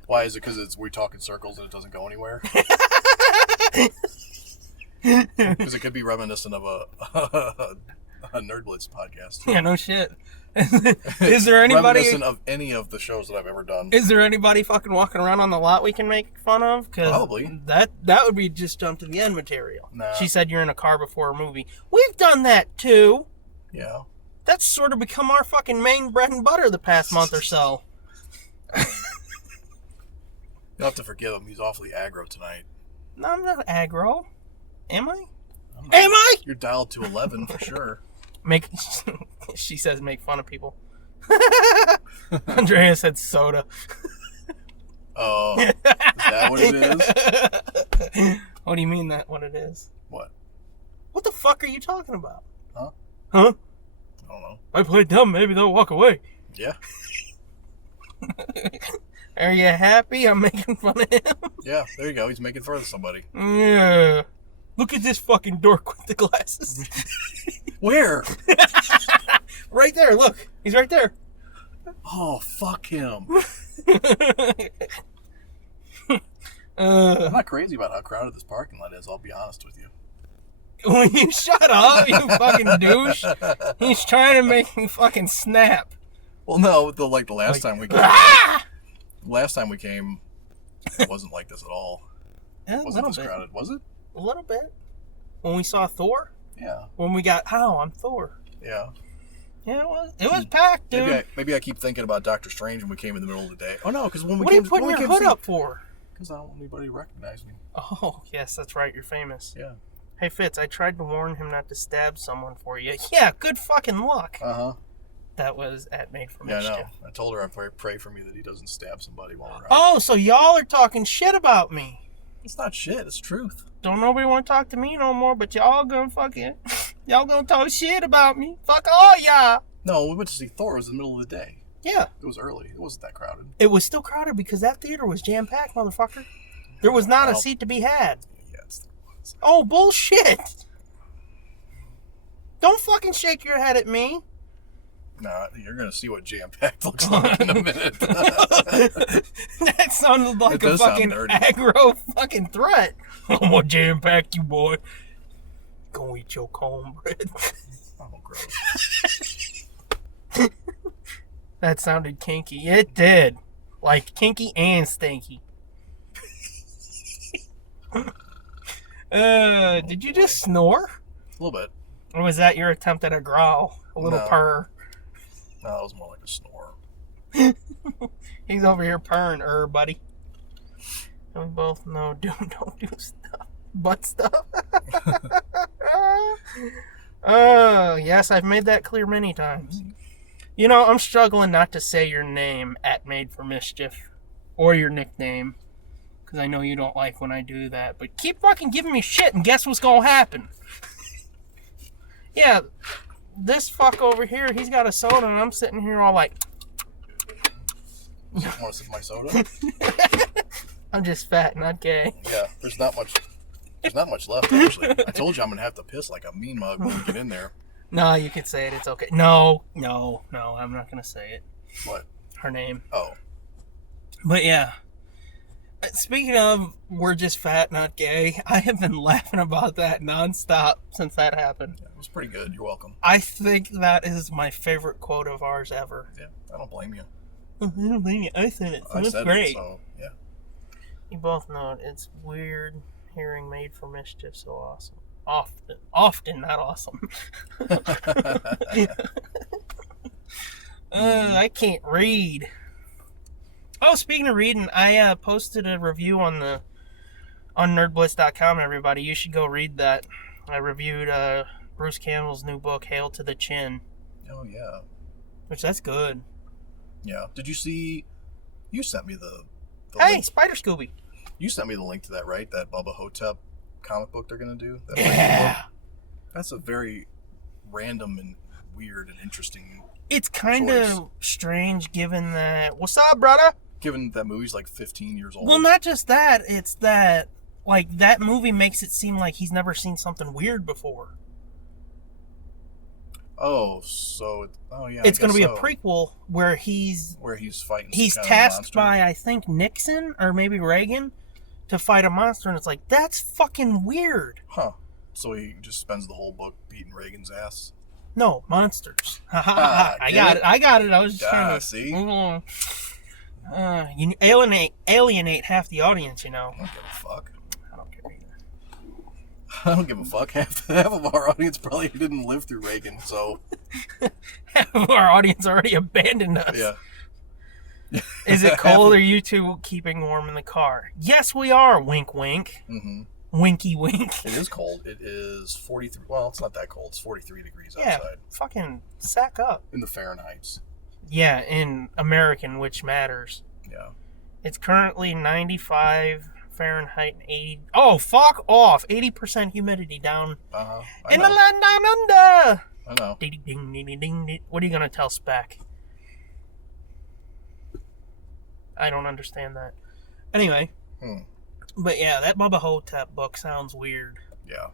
Why is it? Because we talk in circles and it doesn't go anywhere? Because it could be reminiscent of a Nerd Blitz podcast. Yeah, no shit. Is there anybody reminiscent of any of the shows that I've ever done? Is there anybody fucking walking around on the lot we can make fun of? Probably. That would be Just Jump to the End material. Nah. She said you're in a car before a movie. We've done that too. Yeah. That's sort of become our fucking main bread and butter the past month or so. You'll have to forgive him. He's awfully aggro tonight. No, I'm not aggro. Am I? Am I? You're dialed to 11 for sure. She says make fun of people. Andrea said soda. Oh, is that what it is? What do you mean that what it is? What? What the fuck are you talking about? Huh? Huh? I don't know. I play dumb, maybe they'll walk away. Yeah. Are you happy I'm making fun of him? Yeah, there you go. He's making fun of somebody. Yeah. Look at this fucking dork with the glasses. Where? Right there, look. He's right there. Oh, fuck him. I'm not crazy about how crowded this parking lot is, I'll be honest with you. Will you shut up, you fucking douche? He's trying to make me fucking snap. Well, no, the last time we came. Last time we came, it wasn't like this at all. Yeah, it wasn't this crowded, was it? A little bit. When we saw Thor? Yeah. When we got, I'm Thor. Yeah. Yeah, it was packed, dude. Maybe I keep thinking about Doctor Strange when we came in the middle of the day. Oh, no, because when we came... What are you putting your hood up for? Because I don't want anybody to recognize me. Oh, yes, that's right. You're famous. Yeah. Hey, Fitz, I tried to warn him not to stab someone for you. Yeah, good fucking luck. Uh-huh. That was at Made for Mischief. Yeah, I know. I told her I'd pray for me that he doesn't stab somebody while we're out. Oh, so y'all are talking shit about me. It's not shit. It's truth. Don't nobody want to talk to me no more, but y'all gonna fucking... Y'all gonna talk shit about me. Fuck all y'all. No, we went to see Thor. It was in the middle of the day. Yeah. It was early. It wasn't that crowded. It was still crowded because that theater was jam-packed, motherfucker. There was not a seat to be had. Yes, there was. Oh, bullshit. Don't fucking shake your head at me. Nah, you're going to see what jam-packed looks like in a minute. That sounded like a fucking aggro fucking threat. I'm gonna jam-pack you, boy. Go eat your cornbread. Oh, gross. That sounded kinky. It did. Like, kinky and stinky. Did you just snore? A little bit. Or was that your attempt at a growl? A little purr? No, that was more like a snore. He's over here purring, buddy. And we both know don't do stuff. Butt stuff. Yes, I've made that clear many times. You know, I'm struggling not to say your name at Made for Mischief. Or your nickname. Because I know you don't like when I do that. But keep fucking giving me shit and guess what's gonna happen? Yeah, this fuck over here, he's got a soda and I'm sitting here all like... You want to sip my soda? I'm just fat, not gay. Yeah, there's not much left, actually. I told you I'm going to have to piss like a mean mug when we get in there. No, you can say it. It's okay. No, I'm not going to say it. What? her name. Oh. But yeah. Speaking of, we're just fat, not gay, I have been laughing about that nonstop since that happened. Yeah, it was pretty good. You're welcome. I think that is my favorite quote of ours ever. Yeah, I don't blame you. I don't blame you. I said it. So it's great. Yeah. You both know it. It's weird hearing Made for Mischief so awesome. Often, not awesome. I can't read. Oh, speaking of reading, I posted a review on nerdblitz.com, everybody. You should go read that. I reviewed Bruce Campbell's new book, Hail to the Chin. Oh, yeah. Which, that's good. Yeah. Did you see... You sent me the hey, link. Spider Scooby. You sent me the link to that, right? That Bubba Hotep comic book they're going to do? That Yeah. That's a very random and weird and interesting It's kind of strange given that... What's up, brother? Given that movie's like 15 years old. Well, not just that. It's that, like, that movie makes it seem like he's never seen something weird before. Oh, so... yeah, it's going to be a prequel where he's fighting he's tasked by, I think, Nixon or maybe Reagan to fight a monster, and it's like, that's fucking weird. Huh. So he just spends the whole book beating Reagan's ass? No, monsters. I got it. I was just trying to... See? You alienate half the audience, you know. I don't give a fuck. I don't care either. I don't give a fuck. Half of our audience probably didn't live through Reagan, so... Half of our audience already abandoned us. Yeah. Is it cold or you two keeping warm in the car? Yes, we are. Wink, wink. Mm-hmm. Winky, wink. It is cold. It is 43... Well, it's not that cold. It's 43 degrees Yeah, outside. fucking sack up. In the Fahrenheits. Yeah, in American, which matters. Yeah. It's currently 95 Fahrenheit and 80... Oh, fuck off! 80% humidity down in the land down under! I know. Ding, ding, ding, ding, ding. What are you gonna tell Spec? I don't understand that. Anyway. But yeah, that Bubba Hotep book sounds weird. Yeah.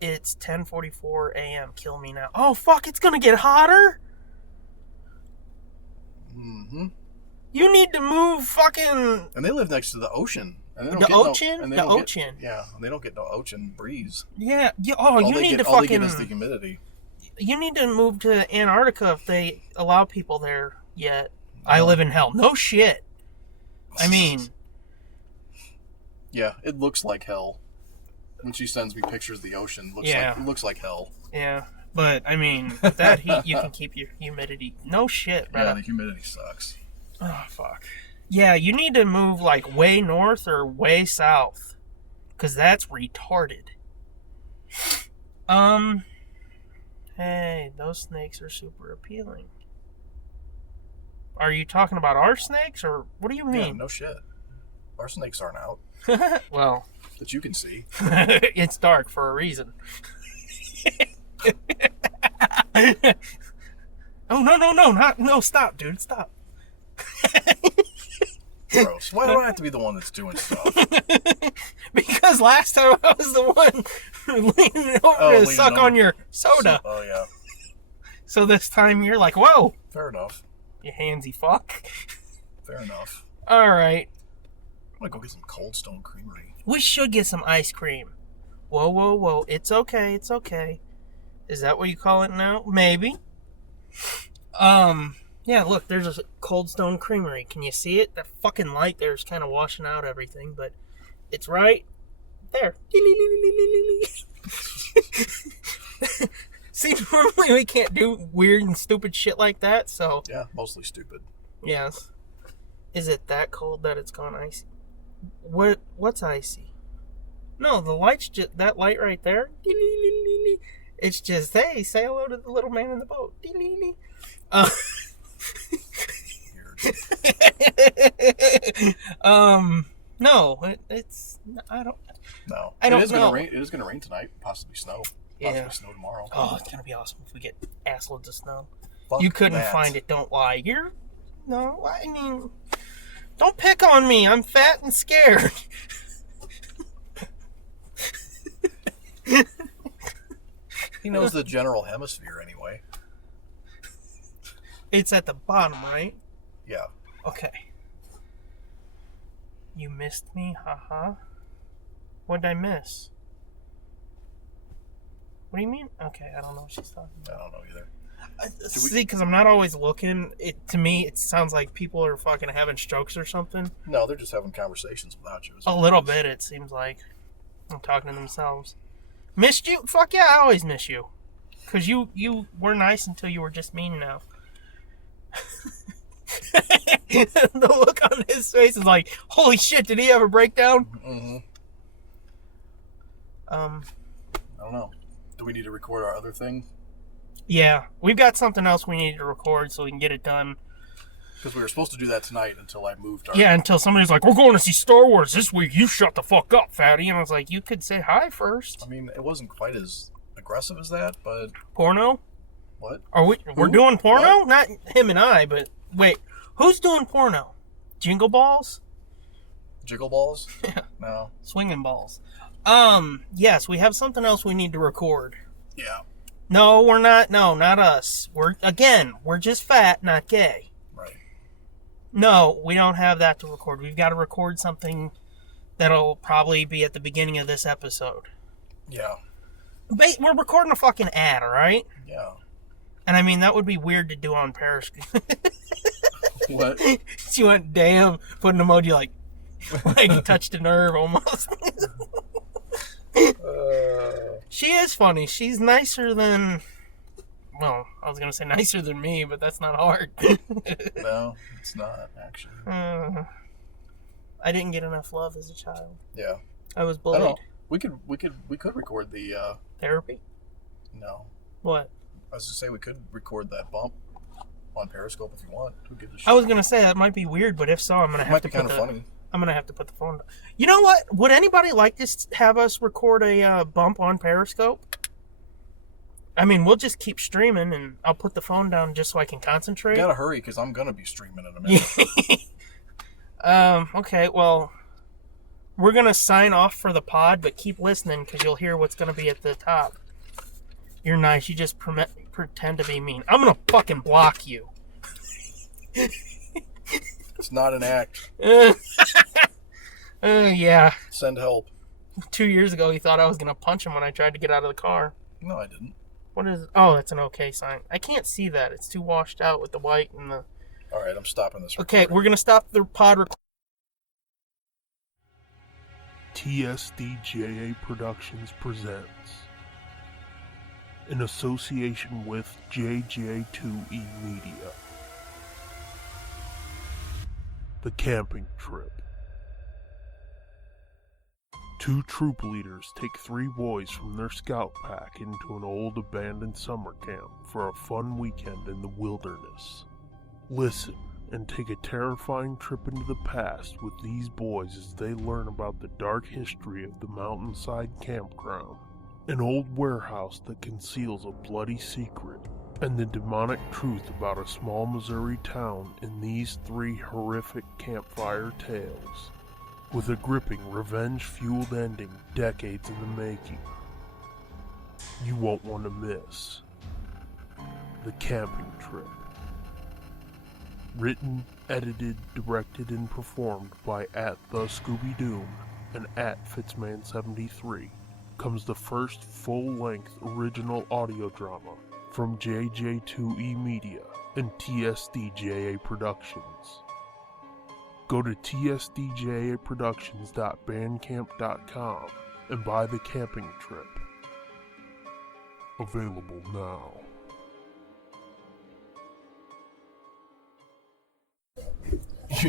It's 10:44 a.m. Kill me now. Oh, fuck, it's gonna get hotter? Mm-hmm. You need to move fucking... And they live next to the ocean. And they don't the get ocean? No, the ocean. Yeah, they don't get no ocean breeze. Yeah. Oh, you need to fucking... All they get is the humidity. You need to move to Antarctica if they allow people there yet. I live in hell. No shit. I mean... Yeah, it looks like hell. When she sends me pictures of the ocean, it looks like hell. Yeah, but, I mean, with that heat, you can keep your humidity. No shit, bro. Yeah, the humidity sucks. Oh, fuck. Yeah, you need to move, like, way north or way south. Because that's retarded. Hey, those snakes are super appealing. Are you talking about our snakes, or what do you mean? Yeah, no shit. Our snakes aren't out. Well... That you can see. It's dark for a reason. Oh, no, stop, dude, stop. Gross. Why do I have to be the one that's doing stuff? Because last time I was the one leaning over to suck on your soda. Oh, yeah. So this time you're like, whoa. Fair enough. You handsy fuck. Fair enough. All right. I'm going to go get some Cold Stone Creamery. We should get some ice cream. Whoa. It's okay. Is that what you call it now? Maybe. Yeah, look, there's a Cold Stone Creamery. Can you see it? That fucking light there is kind of washing out everything, but it's right there. See, normally we can't do weird and stupid shit like that, so... Yeah, mostly stupid. Yes. Is it that cold that it's gone icy? What's icy? No, the light's just... That light right there? It's just, hey, say hello to the little man in the boat. No, it's... I don't... No. I don't know. It is going to rain tonight, possibly snow. Possibly snow tomorrow. Oh, it's going to be awesome if we get assloads of snow. Fuck you couldn't that. find it, don't lie. No, I mean... Don't pick on me. I'm fat and scared. He knows the general hemisphere anyway. It's at the bottom, right? Yeah. Okay. You missed me? Haha. What did I miss? What do you mean? Okay, I don't know what she's talking about. I don't know either. See, because I'm not always looking. To me, it sounds like people are fucking having strokes or something. No, they're just having conversations without you. A little bit, it seems like. I'm talking to themselves. Missed you? Fuck yeah, I always miss you. Because you were nice until you were just mean now. The look on his face is like, holy shit, did he have a breakdown? Mm-hmm. I don't know. Do we need to record our other thing? Yeah, we've got something else we need to record so we can get it done. Because we were supposed to do that tonight until I moved. Yeah, until somebody's like, we're going to see Star Wars this week. You shut the fuck up, fatty. And I was like, you could say hi first. I mean, it wasn't quite as aggressive as that, but... Porno? What? We're doing porno? What? Not him and I, but... Wait, who's doing porno? Jingle balls? Jiggle balls? Yeah. No. Swinging balls. Yes, we have something else we need to record. Yeah. No, we're not. No, not us. We're just fat, not gay. Right. No, we don't have that to record. We've got to record something that'll probably be at the beginning of this episode. Yeah. We're recording a fucking ad, all right? Yeah. And I mean, that would be weird to do on Periscope. What? She went, damn, put an emoji like touched a nerve almost. She is funny. She's nicer than... Well, I was going to say nicer than me, but that's not hard. No, it's not, actually. I didn't get enough love as a child. Yeah. I was bullied. I don't know. We could record the... Therapy? No. What? I was going to say we could record that bump on Periscope if you want. Who gives a shit? I was going to say that might be weird, but if so, I'm going to have to put kind of funny. I'm going to have to put the phone down. You know what? Would anybody like to have us record a bump on Periscope? I mean, we'll just keep streaming, and I'll put the phone down just so I can concentrate. You gotta hurry, because I'm going to be streaming in a minute. Okay, well, we're going to sign off for the pod, but keep listening, because you'll hear what's going to be at the top. You're nice. You just pretend to be mean. I'm going to fucking block you. It's not an act. Yeah. Send help. 2 years ago, he thought I was going to punch him when I tried to get out of the car. No, I didn't. What is it? Oh, that's an okay sign. I can't see that. It's too washed out with the white and the... All right, I'm stopping this. Okay, we're going to stop the pod recording. TSDJA Productions presents, in association with JJ2E Media, The Camping Trip. 2 troop leaders take 3 boys from their scout pack into an old abandoned summer camp for a fun weekend in the wilderness. Listen and take a terrifying trip into the past with these boys as they learn about the dark history of the mountainside campground, an old warehouse that conceals a bloody secret, and the demonic truth about a small Missouri town in these 3 horrific campfire tales, with a gripping revenge-fueled ending decades in the making. You won't want to miss The Camping Trip. Written, edited, directed, and performed by @TheScooby-Doom and @FitzMan73, comes the first full-length original audio drama from JJ2E Media and TSDJA Productions. Go to tsdjaproductions.bandcamp.com and buy The Camping Trip. Available now.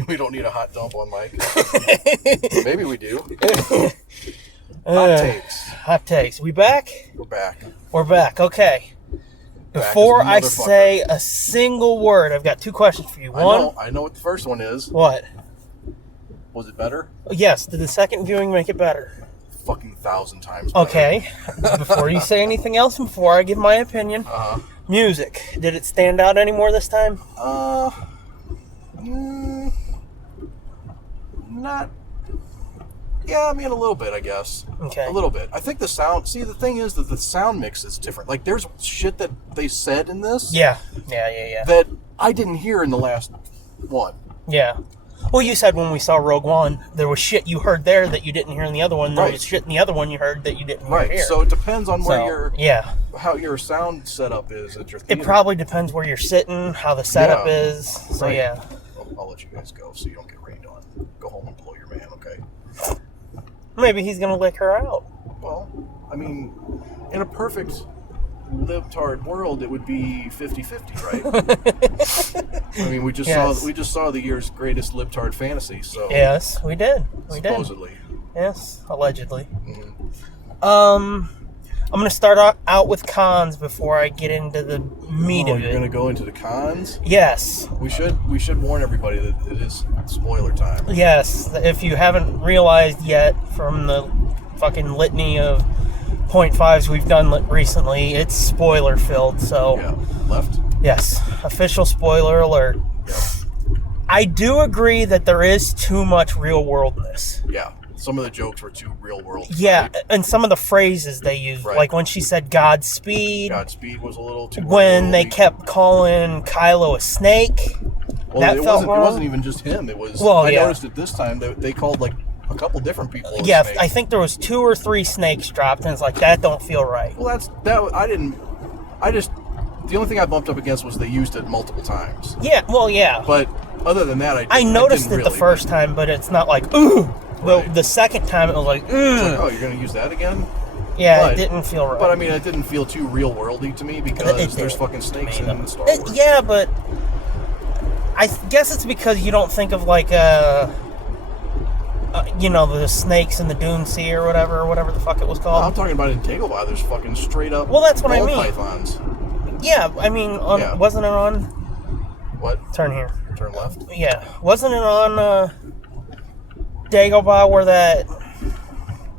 We don't need a hot dump on Mike. Maybe we do. Hot takes. We back? We're back. We're back. Okay. Before I say a single word, I've got 2 questions for you. One. I know what the first one is. What? Was it better? Yes. Did the second viewing make it better? Fucking 1,000 times better. Okay. Before you say anything else, and before I give my opinion, music. Did it stand out any more this time? Not. Yeah, I mean, a little bit, I guess. Okay. A little bit. I think the sound... See, the thing is that the sound mix is different. Like, there's shit that they said in this... Yeah. ...that I didn't hear in the last one. Yeah. Well, you said when we saw Rogue One, there was shit you heard there that you didn't hear in the other one. There was shit in the other one you heard that you didn't hear here. So it depends on where how your sound setup is at your theater. It probably depends where you're sitting, how the setup is. So, yeah. I'll let you guys go so you don't get rained on. Go home and blow your man, okay? Maybe he's going to lick her out. Well, I mean, in a perfect libtard world, it would be 50-50, right? I mean, we just saw the year's greatest libtard fantasy, so... Yes, we did. Supposedly. Yes, allegedly. Mm-hmm. I'm going to start out with cons before I get into the meat of it. You're going to go into the cons? Yes. We should warn everybody that it is spoiler time. Yes, if you haven't realized yet from the fucking litany of 0.5s we've done recently, it's spoiler filled, so... Yeah. Left? Yes. Official spoiler alert. Yeah. I do agree that there is too much real worldness. Yeah. Some of the jokes were too real world. Yeah, right? and some of the phrases they used, like when she said Godspeed. Godspeed was a little too when they kept calling Kylo a snake. Well, that it wasn't even just him. It was. I noticed it this time. They called like a couple different people. Yeah, I think there was 2 or 3 snakes dropped, and it's like that don't feel right. Well, the only thing I bumped up against was they used it multiple times. Yeah, well, yeah. But other than that, I noticed it the first time, but it's not like ooh. Well, the second time it was like, oh, you're going to use that again? Yeah, it didn't feel right. But I mean, it didn't feel too real worldy to me because there's fucking snakes in Star Wars. Yeah, but I guess it's because you don't think of like the snakes in the Dune Sea or whatever the fuck it was called. I'm talking about in Dagobah. There's fucking straight up. Well, that's what I mean. Pythons. Yeah, I mean, wasn't it on? What? Turn here. Turn left. Yeah, wasn't it on Dagobah where that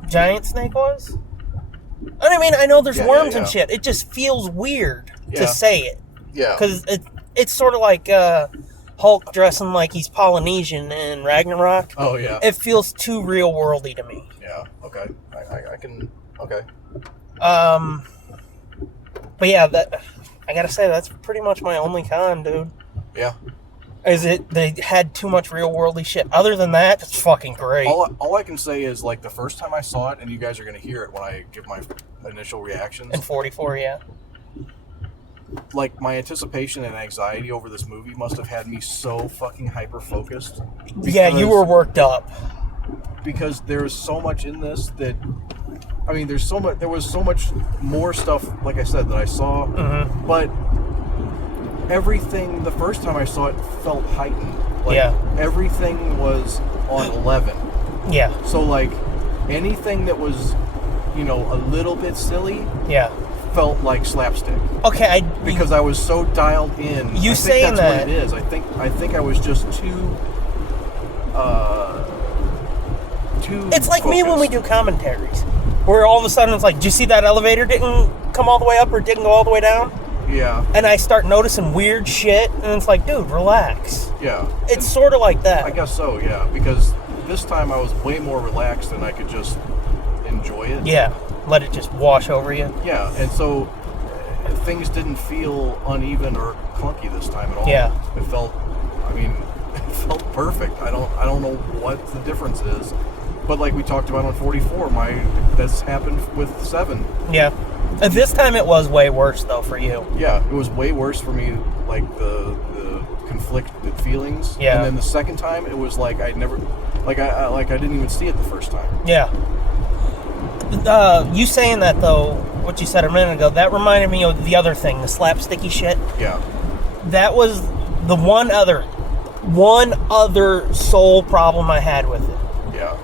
giant snake was? I mean, I know there's worms and shit. It just feels weird to say it. Yeah. Because it's sort of like Hulk dressing like he's Polynesian in Ragnarok. Oh, yeah. It feels too real worldy to me. Yeah, okay. I can... Okay. But yeah, I gotta say, that's pretty much my only con, dude. Yeah. They had too much real worldly shit. Other than that, it's fucking great. All I can say is, like, the first time I saw it, and you guys are going to hear it when I give my initial reactions. In 44, yeah. Like, my anticipation and anxiety over this movie must have had me so fucking hyper-focused. Yeah, you were worked up. Because there is so much in this that... I mean, there was so much more stuff, like I said, that I saw. Mm-hmm. But... everything, the first time I saw it, felt heightened. Like, everything was on 11. Yeah. So, like, anything that was, a little bit silly, felt like slapstick. Okay, because I was so dialed in. You saying that? What it is. I think I was just too It's like focused. me when we do commentaries, where all of a sudden it's like, did you see that elevator didn't come all the way up or didn't go all the way down? Yeah. And I start noticing weird shit, and it's like, dude, relax. Yeah. It's sort of like that. I guess so, yeah. Because this time I was way more relaxed and I could just enjoy it. Yeah. Let it just wash over you. Yeah. And so things didn't feel uneven or clunky this time at all. Yeah. It felt perfect. I don't know what the difference is. But like we talked about on 44, that's happened with 7. Yeah. And this time it was way worse, though, for you. Yeah, it was way worse for me, like, the conflicted feelings. Yeah. And then the second time, it was like I didn't even see it the first time. Yeah. You saying that, though, what you said a minute ago, that reminded me of the other thing, the slapsticky shit. Yeah. That was the one other sole problem I had with it. Yeah.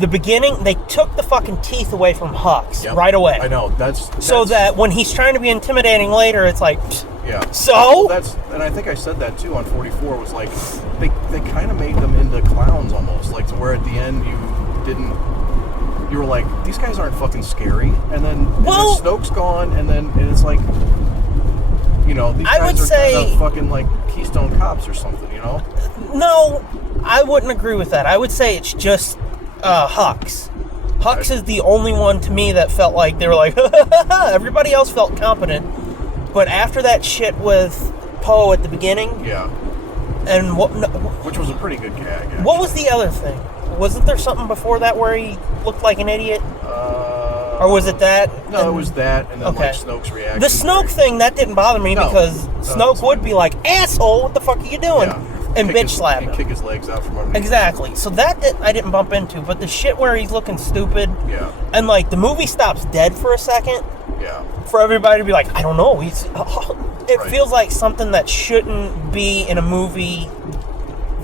The beginning, they took the fucking teeth away from Hux right away. I know. That's so that when he's trying to be intimidating later, it's like, yeah. So and I think I said that too on 44. Was like they kind of made them into clowns almost, like to where at the end you were like, these guys aren't fucking scary, and then Snoke's gone, and it's like, these guys are kind of fucking like Keystone Cops or something, No, I wouldn't agree with that. I would say it's just Hux. Hux is the only one to me that felt like they were like, everybody else felt competent. But after that shit with Poe at the beginning, yeah, and which was a pretty good gag. Actually. What was the other thing? Wasn't there something before that where he looked like an idiot? Or was it that? No, it was that, and then like Snoke's reaction. The Snoke thing, that didn't bother me because Snoke would be like, asshole, what the fuck are you doing? Yeah. And bitch slap him. And kick his legs out from underneath. Exactly. So I didn't bump into, but the shit where he's looking stupid. Yeah. And like the movie stops dead for a second. Yeah. For everybody to be like, I don't know. It feels like something that shouldn't be in a movie.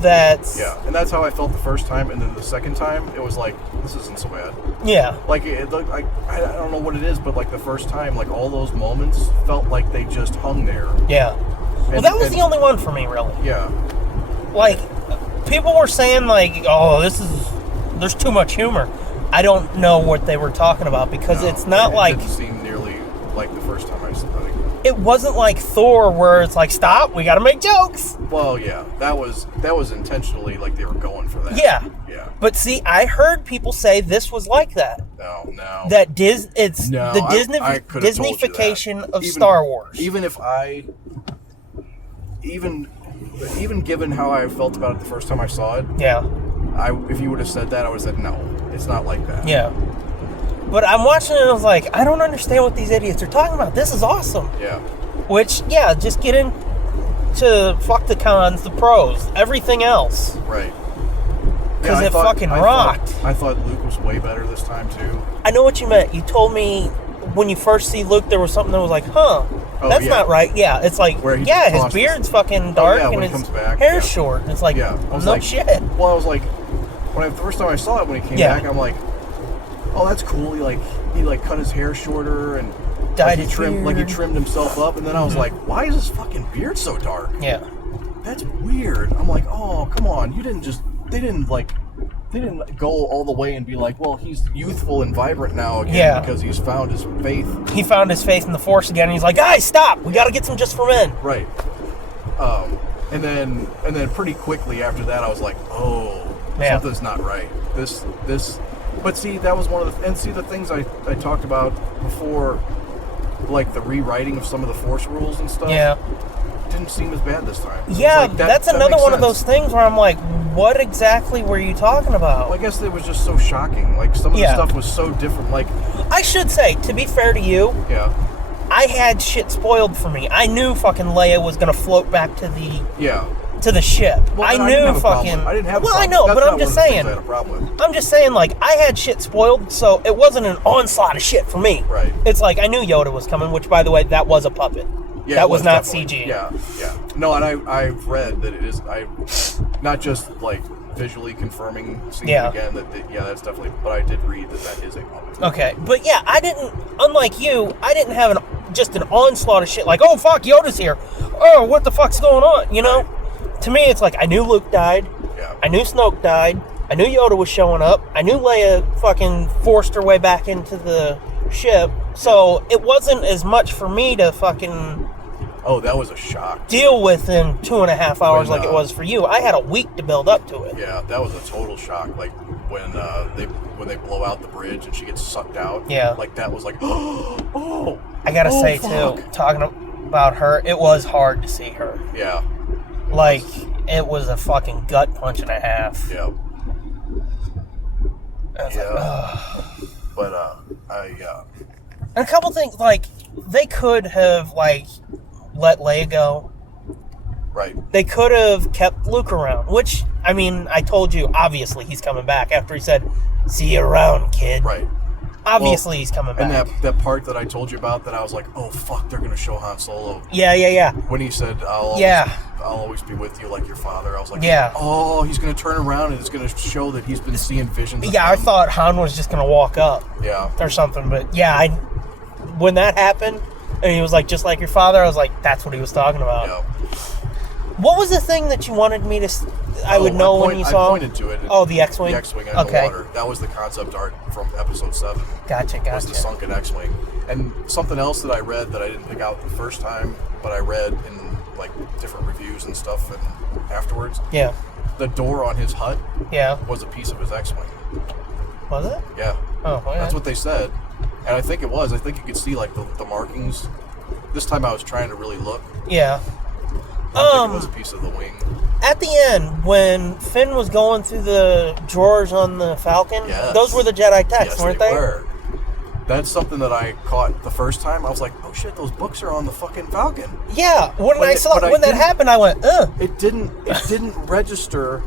Yeah, and that's how I felt the first time, and then the second time, it was like, this isn't so bad. Yeah. Like, I don't know what it is, but like the first time, like all those moments felt like they just hung there. Yeah. Well, that was the only one for me, really. Yeah. Like, people were saying like, oh, there's too much humor. I don't know what they were talking about because it's not like... It didn't seem nearly like the first time I saw it. It wasn't like Thor where it's like, stop, we gotta make jokes. Well, yeah, that was intentionally like they were going for that. Yeah. Yeah. But see, I heard people say this was like that. No. That it's the Disneyfication of Star Wars. Even given how I felt about it the first time I saw it. Yeah. If you would have said that, I would have said no. It's not like that. Yeah. But I'm watching it and I was like, I don't understand what these idiots are talking about. This is awesome. Yeah. Which, just get into fuck the cons, the pros, everything else. Right. Because it fucking rocked. I thought Luke was way better this time, too. I know what you meant. You told me when you first see Luke, there was something that was like, that's not right. Yeah, it's like, his beard's fucking dark and his hair's short. It's like, shit. Well, I was like, the first time I saw it when he came back, I'm like, oh, that's cool. He cut his hair shorter and he trimmed himself up, and then I was like, why is his fucking beard so dark? Yeah. That's weird. I'm like, oh, come on. They didn't go all the way and be like, well, he's youthful and vibrant now again because he's found his faith. He found his faith in the Force again, and he's like, guys, stop. We got to get some just for men. Right. And then pretty quickly after that, I was like, oh, something's not right. This. But see, that was one of the things I talked about before, like the rewriting of some of the Force rules and stuff. Yeah. Didn't seem as bad this time. Yeah, that's another one of those things where I'm like, what exactly were you talking about? Well, I guess it was just so shocking. Like, some of the stuff was so different. Like, I should say, to be fair to you, I had shit spoiled for me. I knew fucking Leia was going to float back to the ship. Well, I knew fucking... I didn't have a problem. Well, I know, but I'm just saying. I had a problem with. I'm just saying, like, I had shit spoiled, so it wasn't an onslaught of shit for me. Right. It's like, I knew Yoda was coming, which, by the way, that was a puppet. Yeah, that was not definitely. CG. Yeah. No, and I've read that it is, not just, like, visually confirming seeing it again, that's definitely, but I did read that is a puppet. Okay, but unlike you, I didn't have just an onslaught of shit, like, oh, fuck, Yoda's here. Oh, what the fuck's going on, you know? Right. To me, it's like, I knew Luke died. Yeah. I knew Snoke died. I knew Yoda was showing up. I knew Leia fucking forced her way back into the ship. So it wasn't as much for me to fucking... Oh, that was a shock. Deal with in 2.5 hours like it was for you. I had a week to build up to it. Yeah, that was a total shock. Like, when they blow out the bridge and she gets sucked out. Yeah. Like, that was like, oh. I gotta say, too, talking about her, it was hard to see her. Yeah. Like, it was a fucking gut punch and a half. Yeah. But, And a couple things, like, they could have, like, let Leia go. Right. They could have kept Luke around, which, I mean, I told you, obviously he's coming back after he said, see you around, kid. Right. Obviously he's coming back. And that part that I told you about that I was like, oh, fuck, they're going to show Han Solo. Yeah. When he said, I'll always be with you like your father, I was like, oh, he's going to turn around and it's going to show that he's been seeing visions of him. I thought Han was just going to walk up. Yeah. Or something, but when that happened, and he was like, just like your father, I was like, that's what he was talking about. Yeah. What was the thing that you wanted me to... I would know when you saw... I pointed to it. Oh, the X-Wing? The X-Wing in the water. That was the concept art from Episode 7. Gotcha. Was the sunken X-Wing. And something else that I read that I didn't pick out the first time, but I read in like different reviews and stuff, and afterwards, Yeah. the door on his hut, Yeah. was a piece of his X-wing. Was it? Yeah. Oh, okay. That's what they said, and I think it was. I think you could see like the markings. This time I was trying to really look. Yeah. I think it was a piece of the wing. At the end, when Finn was going through the drawers on the Falcon, Yes. those were the Jedi texts, Yes, weren't they they? were. That's something that I caught the first time. I was like, "Oh shit, those books are on the fucking Falcon." Yeah. When But that happened, I went, ugh. It didn't register.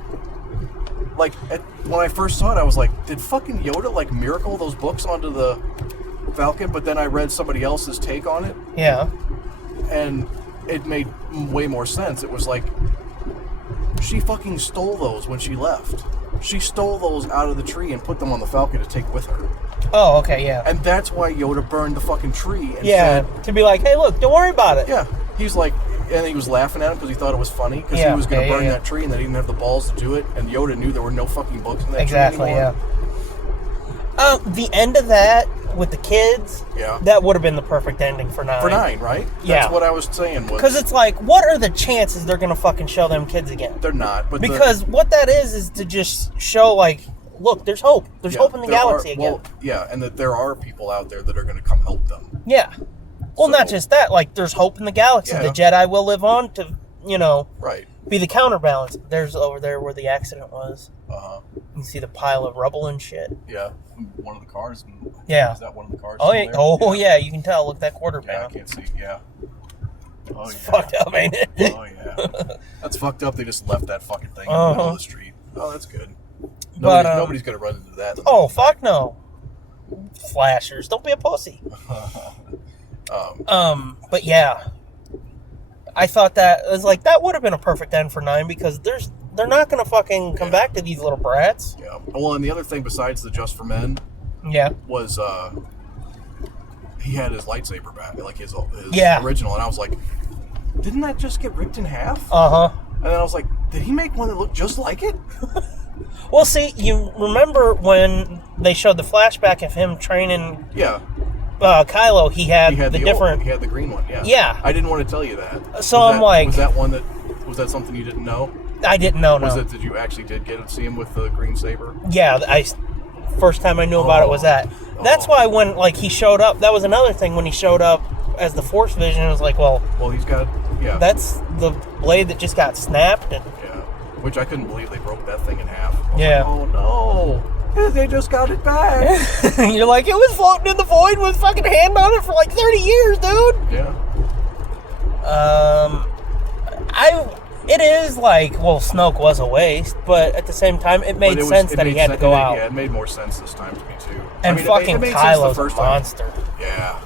Like when I first saw it, I was like, "Did fucking Yoda like miracle those books onto the Falcon?" But then I read somebody else's take on it, Yeah. and it made way more sense. It was like she fucking stole those when she left. She stole those out of the tree and put them on the Falcon to take with her. Oh, okay, yeah. And that's why Yoda burned the fucking tree and Yeah, said, to be like, hey, look, don't worry about it. yeah. He's like, and he was laughing at him because he thought it was funny because Yeah, he was going to burn yeah. that tree and then he didn't have the balls to do it. And Yoda knew there were no fucking books in that Exactly, tree anymore. yeah. The end of that with the kids, Yeah. that would have been the perfect ending for 9. For 9, right? Yeah. That's what I was saying. Because it's like, what are the chances they're going to fucking show them kids again? They're not. But Because what that is to just show, like, look, there's hope. There's hope in the galaxy again. Well, yeah, and that there are people out there that are going to come help them. Yeah. Well, So- not just that. Like, there's hope in the galaxy. Yeah. The Jedi will live on to, Right. be the counterbalance. There's over there where the accident was. Uh-huh. You can see the pile of rubble and shit. Yeah. One of the cars. Yeah. Is that one of the cars? Oh, still yeah. there? Oh, yeah. You can tell. Look, that quarter Yeah, I pound. can't see. Yeah. Oh, It's yeah. fucked up, ain't it? Oh, yeah. That's fucked up. They just left that fucking thing in the middle of the street. Oh, that's good. Nobody's going to run into that. Oh, fuck no. Flashers. Don't be a pussy. But yeah. I thought that it was like that would have been a perfect end for 9 because they're not gonna fucking come back to these little brats. Yeah. Well, and the other thing besides the Just for Men Yeah. was he had his lightsaber back, like his Yeah. original, and I was like, didn't that just get ripped in half? Uh-huh. And then I was like, did he make one that looked just like it? Well, see, you remember when they showed the flashback of him training Yeah. Kylo, he had the different... He had the green one, yeah. Yeah. I didn't want to tell you that. So I'm like... Was that something you didn't know? I didn't know, no. Did you actually get to see him with the green saber? Yeah, first time I knew about it was that. That's why when, like, he showed up, that was another thing when he showed up as the Force Vision, it was like, well... Well, he's got... Yeah. That's the blade that just got snapped. And yeah. Which I couldn't believe they broke that thing in half. Yeah. Like, oh, no. They just got it back. You're like, it was floating in the void with fucking hand on it for like 30 years, dude. Yeah. It is like, well, Snoke was a waste, but at the same time, it made sense that he had to go out. Yeah, it made more sense this time to me, too. And fucking Kylo's a monster. Yeah.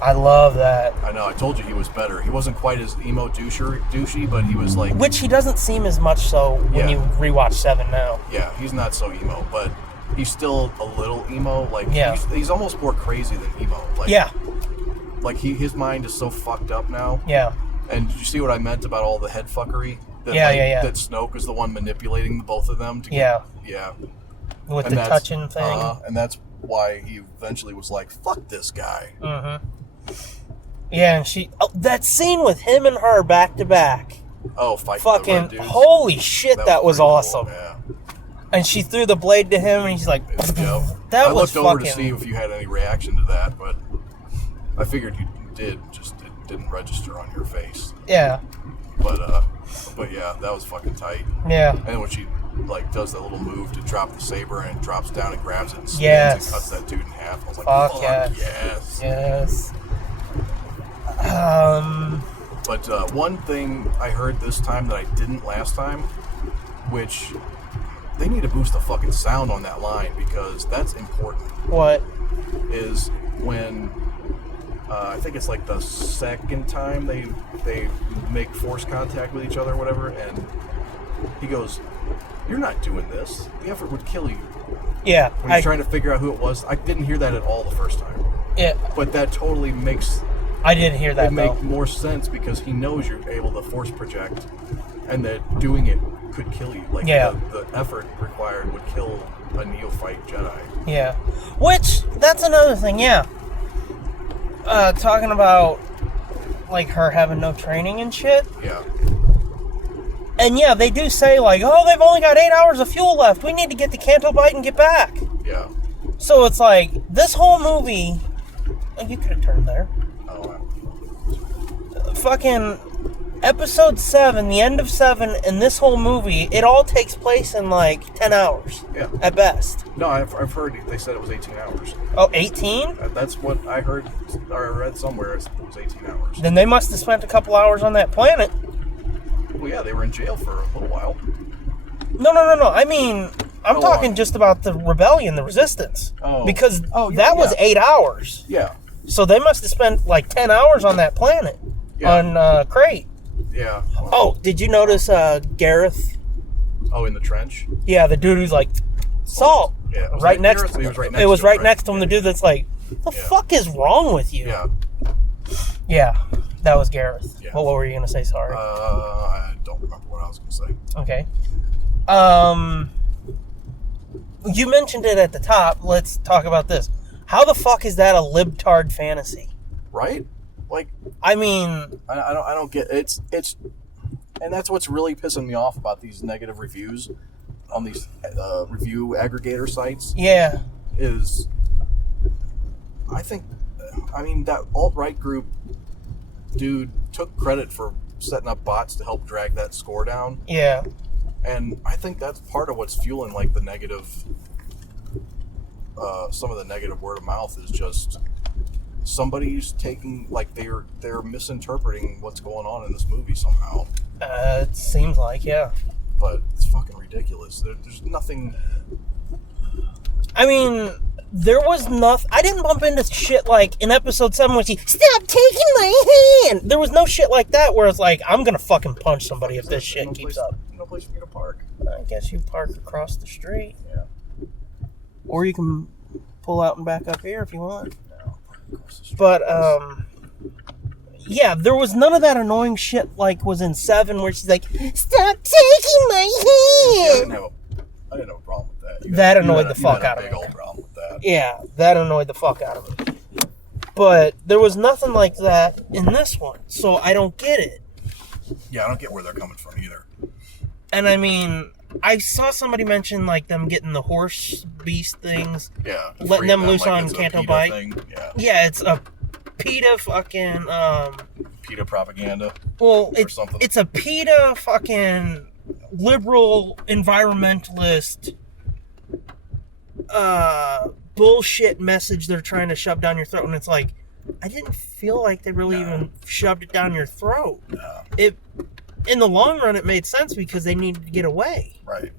I love that. I know, I told you he was better. He wasn't quite as emo douchey, but he was like... Which he doesn't seem as much so when you rewatch 7 now. Yeah, he's not so emo, but he's still a little emo. Like, yeah. he's almost more crazy than emo. Like, yeah. Like, his mind is so fucked up now. Yeah. And did you see what I meant about all the head fuckery? That, That Snoke is the one manipulating both of them. Yeah. With the touching thing. And that's why he eventually was like, fuck this guy. Mm-hmm. Yeah, and that scene with him and her back to back. Oh, fighting fucking the red dudes. Holy shit, that was awesome. Cool, yeah. And she threw the blade to him, and he's like, I looked over to see if you had any reaction to that, but I figured you did, just it didn't register on your face. Yeah. But yeah, that was fucking tight. Yeah. And when she like does that little move to drop the saber and drops down and grabs it and spins and cuts that dude in half, I was like, fuck yes. Yes. But one thing I heard this time that I didn't last time, which they need to boost the fucking sound on that line because that's important. What? Is when I think it's like the second time they make force contact with each other or whatever, and he goes, "You're not doing this. The effort would kill you." Yeah. When he's trying to figure out who it was, I didn't hear that at all the first time. Yeah. But that totally makes. I didn't hear that. It makes more sense because he knows you're able to force project, and that doing it could kill you. Like the effort required would kill a neophyte Jedi. Yeah. Which that's another thing. Yeah. Talking about like, her having no training and shit. Yeah. And yeah, they do say, like, oh, they've only got 8 hours of fuel left. We need to get the Canto Bight and get back. Yeah. So it's like, this whole movie... Oh, you could have turned there. Oh, Fucking episode 7, the end of 7, and this whole movie, it all takes place in, like, 10 hours. Yeah. At best. No, I've heard they said it was 18 hours. Oh, 18? That's what I heard, or I read somewhere, it was 18 hours. Then they must have spent a couple hours on that planet. Well, yeah, they were in jail for a little while. No. I mean, I'm talking just about the rebellion, the resistance. Oh. Because that was 8 hours. Yeah. So they must have spent like 10 hours on that planet. Yeah. On Crate. Yeah. Oh, did you notice Gareth? Oh, in the trench? Yeah, the dude who's like, salt. Yeah. Right next Gareth? He was right next It was to him, right next to him, the dude that's like, the fuck is wrong with you? Yeah. Yeah, that was Gareth. Yeah. What were you going to say? Sorry. I don't remember what I was going to say. Okay. You mentioned it at the top. Let's talk about this. How the fuck is that a libtard fantasy? Right? Like, I mean, I don't get it's and that's what's really pissing me off about these negative reviews on these review aggregator sites. Yeah. Is I mean that alt-right group dude took credit for setting up bots to help drag that score down. Yeah. And I think that's part of what's fueling like the negative some of the negative word of mouth is just somebody's taking, like, they're misinterpreting what's going on in this movie somehow. It seems like, yeah. But it's fucking ridiculous. There's nothing. I mean, there was nothing. I didn't bump into shit like in episode 7 when she, stop taking my hand! There was no shit like that where it's like, I'm gonna fucking punch somebody if this shit keeps up. No place for me to park. I guess you park across the street. Yeah. Or you can pull out and back up here if you want. No, across the street. But, yeah, there was none of that annoying shit like was in 7 where she's like, stop taking my hand! I didn't have a problem with that. That annoyed the fuck out of me. You had a big old problem with that. Yeah, that annoyed the fuck out of me. But there was nothing like that in this one, so I don't get it. Yeah, I don't get where they're coming from either. And I mean, I saw somebody mention like them getting the horse beast things. Yeah. Letting them loose like on it's a Canto PETA Bight. thing. Yeah. Yeah, it's a PETA fucking PETA propaganda. Well, or something. It's a PETA fucking liberal environmentalist bullshit message they're trying to shove down your throat, and it's like, I didn't feel like they really even shoved it down your throat. No. In the long run, it made sense because they needed to get away. Right.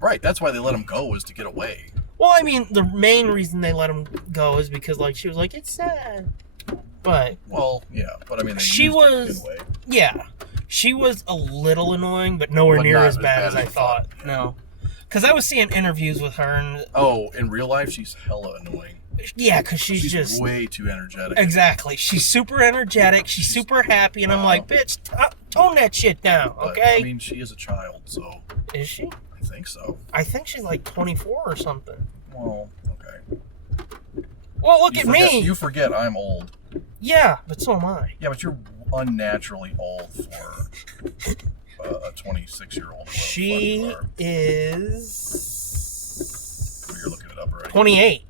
Right. That's why they let him go, was to get away. Well, I mean, the main reason they let him go is because, like, she was like, it's sad. But. Well, yeah. But I mean, she was. Yeah. She was a little annoying, but nowhere near as bad as I thought. Yeah. No. Because I was seeing interviews with her and. Oh, in real life, she's hella annoying. Yeah, because she's just way too energetic. Exactly. She's super energetic. She's super happy, and I'm like, bitch, tone that shit down, okay? I mean, she is a child, so. Is she? I think so. I think she's like 24 or something. Well, okay. Well, look at me. You forget I'm old. Yeah, but so am I. Yeah, but you're unnaturally old for a 26-year-old. She is. You're looking it up already. 28.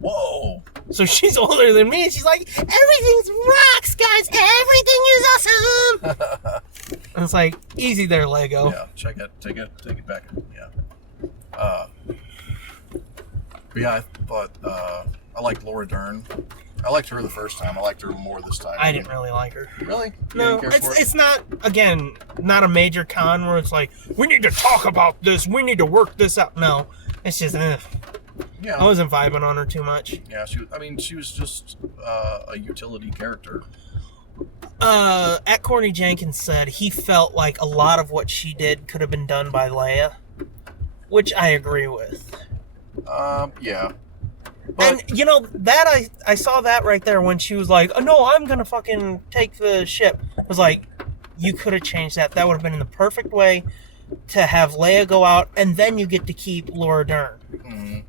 Whoa! So she's older than me, and she's like, everything's rocks, guys! Everything is awesome! And it's like, easy there, Lego. Yeah, check it. Take it back. Yeah. But yeah, I liked Laura Dern. I liked her the first time. I liked her more this time. I didn't really like her. Really? No, it's not, again, not a major con where it's like, we need to talk about this, we need to work this out. No, it's just, yeah. I wasn't vibing on her too much. Yeah, she was just a utility character. At Corny Jenkins said he felt like a lot of what she did could have been done by Leia, which I agree with. Yeah. But, and, you know, that I saw that right there when she was like, oh, no, I'm gonna fucking take the ship. I was like, you could have changed that. That would have been in the perfect way to have Leia go out, and then you get to keep Laura Dern. Mm-hmm.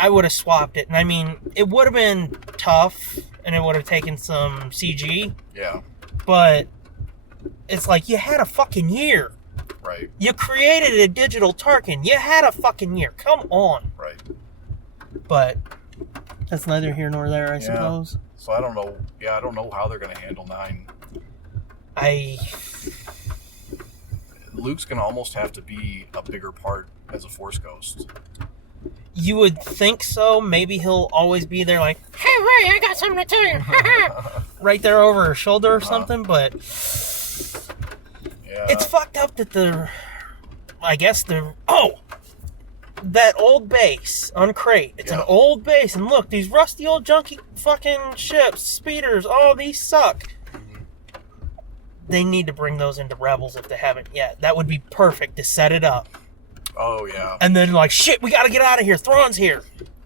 I would have swapped it. And I mean, it would have been tough and it would have taken some CG. Yeah. But it's like, you had a fucking year. Right. You created a digital Tarkin. You had a fucking year. Come on. Right. But that's neither here nor there, I suppose. So I don't know. Yeah, I don't know how they're going to handle 9. Luke's going to almost have to be a bigger part as a Force ghost. You would think so. Maybe he'll always be there like, hey, Ray, I got something to tell you. Right there over her shoulder or something, but it's fucked up that that old base on Crate. It's an old base, and look, these rusty old junky fucking ships, speeders, these suck. They need to bring those into Rebels if they haven't yet. That would be perfect to set it up. Oh, yeah. And then, like, shit, we gotta get out of here. Thrawn's here.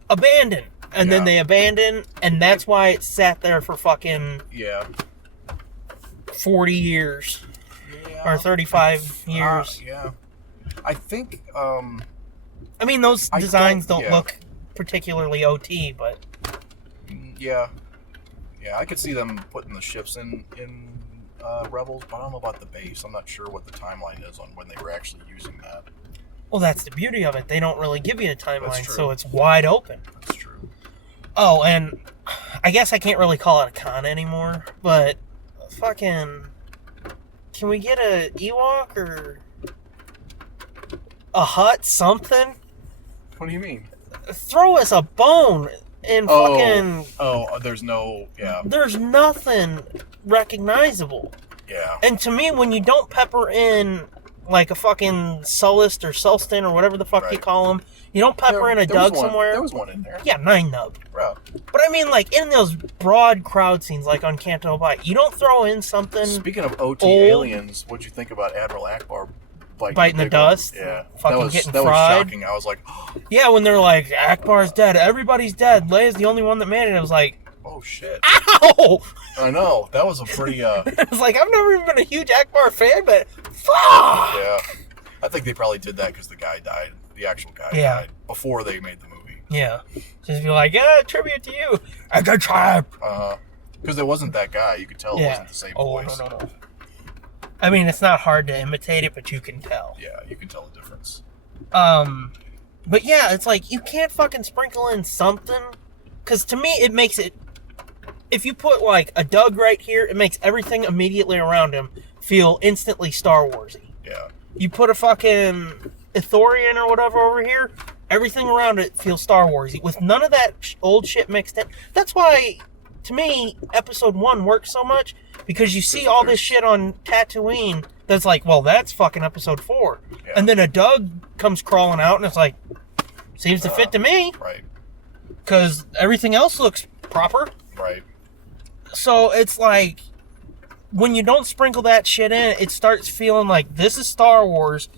Abandon. And then they abandon, and that's why it sat there for fucking 40 years. Or 35 years. I think, I mean, those designs don't look particularly OT, but... Yeah. Yeah, I could see them putting the ships in Rebels, but I don't know about the base. I'm not sure what the timeline is on when they were actually using that. Well, that's the beauty of it. They don't really give you a timeline, so it's wide open. That's true. Oh, and I guess I can't really call it a con anymore, but fucking... Can we get a Ewok or a Hutt, something? What do you mean? Throw us a bone and fucking... there's no... Yeah. There's nothing recognizable. Yeah. And to me, when you don't pepper in like a fucking Sullust or Sulston or whatever the fuck you call them, you don't pepper in a Dug somewhere. There was one in there. Yeah, 9 nub. Right. But I mean, like, in those broad crowd scenes, like on Canto Bight, you don't throw in something... Speaking of OT aliens, what'd you think about Admiral Akbar biting the dust? Yeah. Fucking getting fried. fried. Was shocking. I was like... Yeah, when they're like, Akbar's dead, everybody's dead, Leia's the only one that made it, I was like... Oh, shit. Ow! I know. That was a pretty... It was like, I've never even been a huge Akbar fan, but... Fuck! Yeah. I think they probably did that because the guy died. The actual guy died before they made the movie. Yeah. Just be like, tribute to you. I got trap. Because it wasn't that guy. You could tell it wasn't the same voice. No. I mean, it's not hard to imitate it, but you can tell. Yeah, you can tell the difference. But yeah, it's like, you can't fucking sprinkle in something. Because to me, it makes it... If you put, like, a Dug right here, it makes everything immediately around him feel instantly Star Warsy. Yeah. You put a fucking Ithorian or whatever over here, everything around it feels Star Warsy. With none of that old shit mixed in. That's why, to me, Episode 1 works so much. Because you see all this shit on Tatooine that's like, well, that's fucking Episode 4. Yeah. And then a Dug comes crawling out and it's like, seems to fit to me. Right. Because everything else looks proper. Right. So it's like, when you don't sprinkle that shit in, it starts feeling like this is Star Wars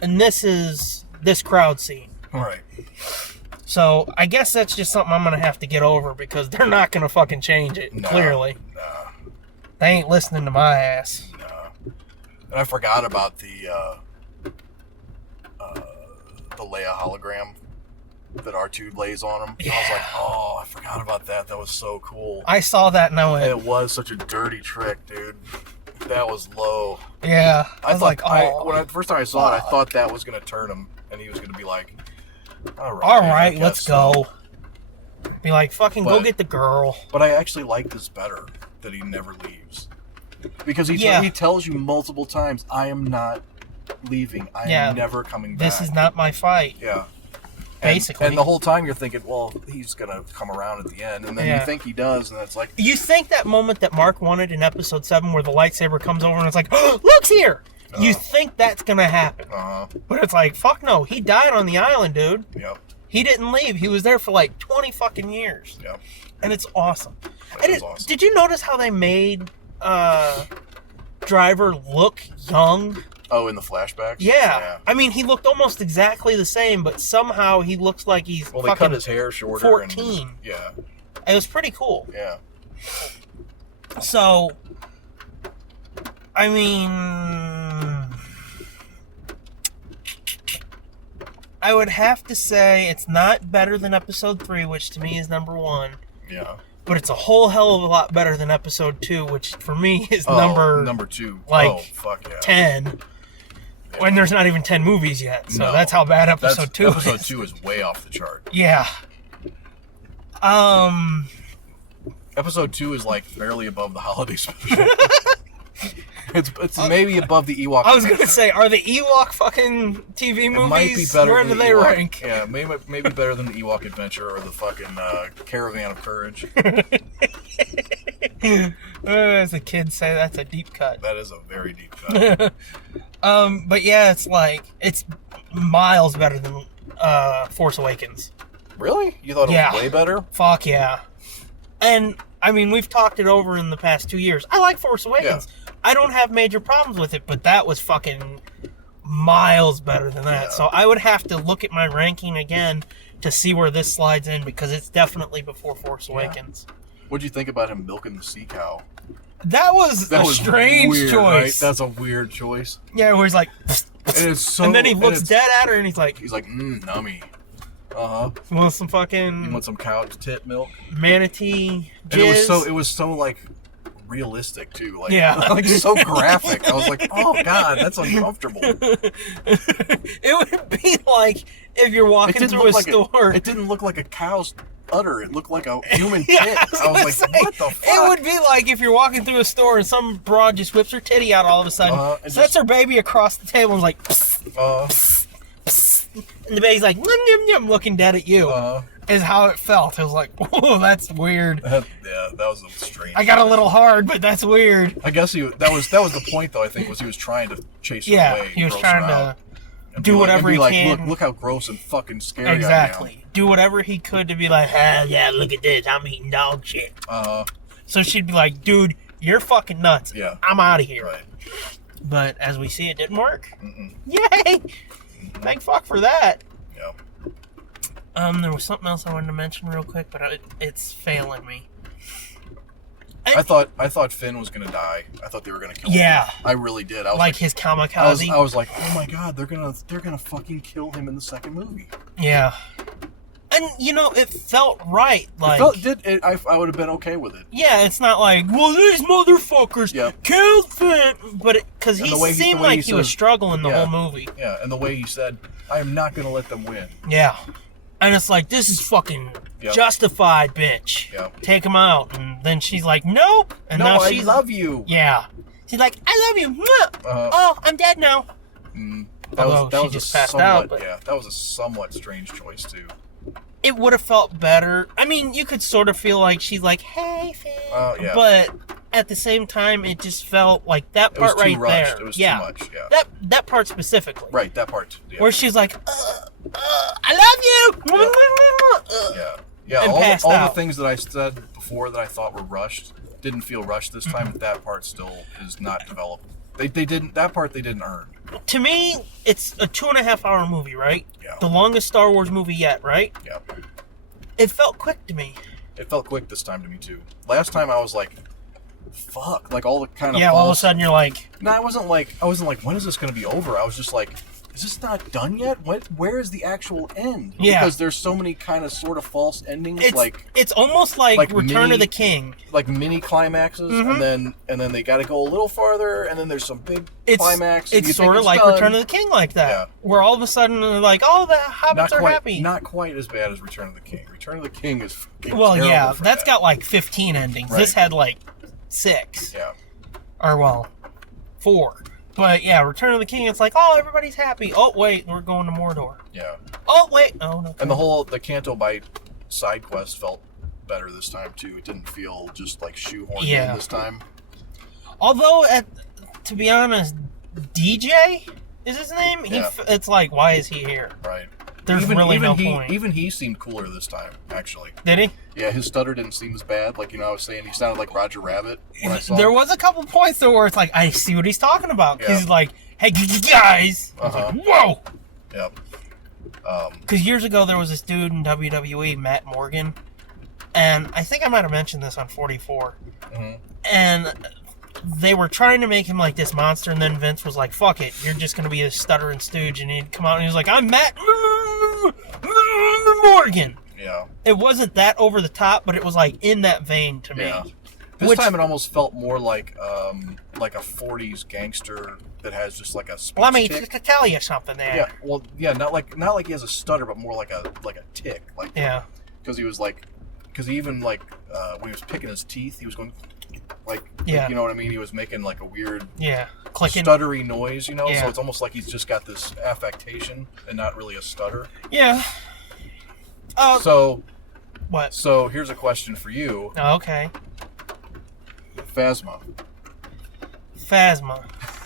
and this is this crowd scene. Right. So I guess that's just something I'm going to have to get over because they're not going to fucking change it, clearly. Nah. They ain't listening to my ass. Nah. And I forgot about the Leia hologram that R2 lays on him. Yeah. I was like, oh, I forgot about that. That was so cool. I saw that and I went... It was such a dirty trick, dude. That was low. Yeah. I was like, when first time I saw it, I thought that was going to turn him, and he was going to be like, all right, let's go. Be like, fucking go get the girl. But I actually like this better, that he never leaves. Because he tells you multiple times, I am not leaving. I am never coming back. This is not my fight. Yeah. Basically. And the whole time you're thinking, well, he's going to come around at the end. And then you think he does, and it's like... You think that moment that Mark wanted in Episode 7 where the lightsaber comes over and it's like, oh, Luke's here! You think that's going to happen. But it's like, fuck no. He died on the island, dude. Yep. He didn't leave. He was there for like 20 fucking years. Yep. And it's awesome. Awesome. Did you notice how they made Driver look young? Oh, in the flashbacks? Yeah. I mean, he looked almost exactly the same, but somehow he looks like he's they cut his hair shorter. 14. Yeah. It was pretty cool. Yeah. So, I mean, I would have to say it's not better than Episode 3, which to me is number 1. Yeah. but it's a whole hell of a lot better than episode 2, which for me is number 2. Like, fuck yeah. 10. When there's not even 10 movies yet. So that's how bad episode 2 is. Episode 2 is way off the chart. Yeah. Episode 2 is like barely above the holiday special. It's maybe above the Ewok. I was going to say, are the Ewok fucking TV movies? It might be better. Where do they Ewok, rank? Yeah, maybe better than the Ewok Adventure or the fucking Caravan of Courage. As the kids say, that's a deep cut. That is a very deep cut. But yeah, it's miles better than Force Awakens. Really? You thought it was way better? Fuck yeah. And, I mean, we've talked it over in the past 2 years. I like Force Awakens. Yeah. I don't have major problems with it, but that was fucking miles better than that. Yeah. So I would have to look at my ranking again to see where this slides in, because it's definitely before Force Awakens. What'd you think about him milking the sea cow? That was a strange weird, choice. Right? That's a weird choice. Yeah, where he's like... and then he looks dead at her and he's like... nummy. You want some fucking... You want some cow tit milk? Manatee jizz? It was so like realistic too. Like, yeah. Like so graphic. I was like, oh god, that's uncomfortable. It would be like if you're walking through a store. It didn't look like a cow's udder. It looked like a human tit. I was like, what the fuck? It would be like if you're walking through a store and some broad just whips her titty out all of a sudden, sets her baby across the table and is like, psst, psst, psst, and the baby's like, yum, yum, yum, looking dead at you. Is how it felt. It was like, whoa, that's weird. That was a strange. I got a little hard, but that's weird. I guess that was the point, though. I think he was trying to chase her away. He was trying to do whatever he can. Look how gross and fucking scary exactly. I am. Do whatever he could to be like, yeah, look at this. I'm eating dog shit. So she'd be like, dude, you're fucking nuts. Yeah. I'm out of here. Right. But as we see, it didn't work. Yay! Thank fuck for that. Yeah. There was something else I wanted to mention real quick, but it's failing me. I thought Finn was gonna die. I thought they were gonna kill him. Yeah. I really did. I was like his kamikaze. I was like, oh my god, they're gonna fucking kill him in the second movie. Yeah. And it felt right. Like I would have been okay with it. Yeah, it's not like, well, these motherfuckers killed Finn, but because he seemed like he was struggling the whole movie. Yeah, and the way he said, I am not gonna let them win. Yeah. And it's like, this is fucking justified, bitch. Yep. Take him out. And then she's like, nope. And now she's... I love you. Yeah. She's like, I love you. Oh, I'm dead now. That was a somewhat strange choice, too. It would have felt better. I mean, you could sort of feel like she's like, hey, Finn. But at the same time, it just felt like that part right there. It was too much, yeah. That part specifically. Right, that part. Yeah. Where she's like, I love you! Yeah. And all the things that I said before that I thought were rushed didn't feel rushed this time, but that part still is not developed. They didn't earn. To me, it's a 2.5 hour movie, right? Yeah. The longest Star Wars movie yet, right? Yeah. It felt quick to me. It felt quick this time to me too. Last time I was like, fuck, like all the kind of all of a sudden you're like... No, I wasn't like, when is this going to be over? I was just like, is this not done yet? Where is the actual end? Yeah. Because there's so many kind of sort of false endings. It's almost like Return of the King. Like mini climaxes, and then they got to go a little farther, and then there's some big climax. It's sort of like Return of the King like that. Yeah. Where all of a sudden they're like, oh, the hobbits are happy. Not quite as bad as Return of the King. Return of the King is that's got like 15 endings. Right. This had like 6. Yeah. Or 4. But yeah, Return of the King, it's like, oh, everybody's happy. Oh, wait, we're going to Mordor. Yeah. Oh, wait. Oh, no. And the Canto Bight side quest felt better this time, too. It didn't feel just like shoehorned in this time. Although, to be honest, DJ is his name? It's like, why is he here? Right. There's really no point. Even he seemed cooler this time, actually. Did he? Yeah, his stutter didn't seem as bad. Like, I was saying, he sounded like Roger Rabbit when I saw There him. was a couple points, though, where it's like, I see what he's talking about. Because he's like, hey, guys. I was like, whoa. Yep. Because years ago, there was this dude in WWE, Matt Morgan. And I think I might have mentioned this on 44. Mm-hmm. And they were trying to make him like this monster, and then Vince was like, fuck it, you're just going to be a stuttering stooge. And he'd come out and he was like, I'm Matt Morgan. Yeah. It wasn't that over the top, but it was like in that vein to me. Yeah. This time it almost felt more like a 40s gangster that has just like a speech Well, I mean, tick. just to tell you something there. Yeah. Well, yeah, not like he has a stutter, but more like a tick. Like, yeah. Because he was like, because he even like when he was picking his teeth, he was going like, yeah. You know what I mean? He was making like a weird clicking, stuttery noise, you know. Yeah. So it's almost like he's just got this affectation and not really a stutter. Yeah. So. What? So here's a question for you. Oh, okay. Phasma.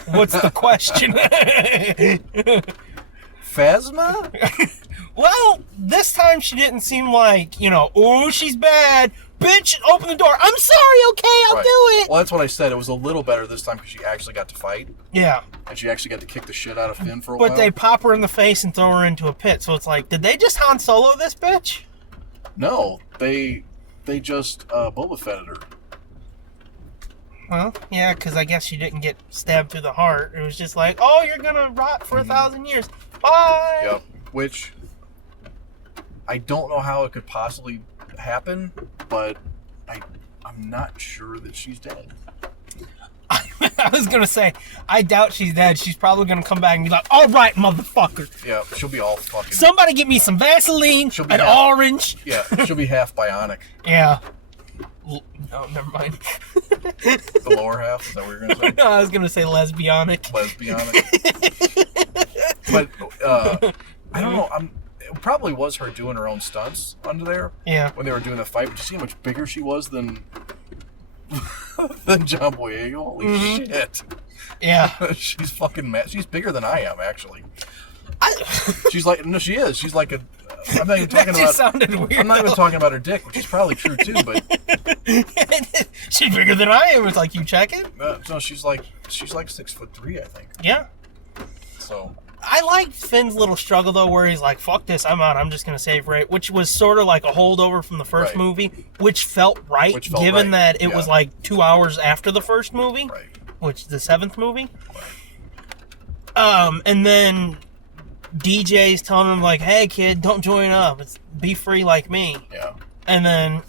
What's the question? Phasma? Well, this time she didn't seem like, oh, she's bad. Bitch, open the door. I'm sorry, okay, I'll do it. Well, that's what I said. It was a little better this time because she actually got to fight. Yeah. And she actually got to kick the shit out of Finn for a while. But they pop her in the face and throw her into a pit. So it's like, did they just Han Solo this bitch? No, they just Boba Fetted her. Well, yeah, because I guess she didn't get stabbed through the heart. It was just like, oh, you're going to rot for 1,000 years. Bye! Yep. Which, I don't know how it could possibly happen, but I'm not sure that she's dead. I was going to say, I doubt she's dead. She's probably going to come back and be like, all right, motherfucker. Yeah, she'll be all fucking... Somebody get me some Vaseline, an orange. Yeah, she'll be half bionic. Yeah. No, never mind. The lower half? Is that what you're going to say? No, I was going to say lesbianic. But, I don't know. It probably was her doing her own stunts under there. Yeah. When they were doing the fight. But you see how much bigger she was than John Boyega? Holy shit. Yeah. She's fucking mad. She's bigger than I am, actually. She's like, no, she is. She's like a... I'm not even talking that about... sounded weird. I'm not even talking about her dick, which is probably true, too, but... She's bigger than I am. It's like, you check it? No, she's like 6'3", I think. Yeah. So... I like Finn's little struggle, though, where he's like, fuck this, I'm out, I'm just going to save Rey, which was sort of like a holdover from the first movie, which felt right, given that it was like 2 hours after the first movie, which the 7th movie. And then DJ's telling him, like, hey, kid, don't join up, be free like me. Yeah. And then,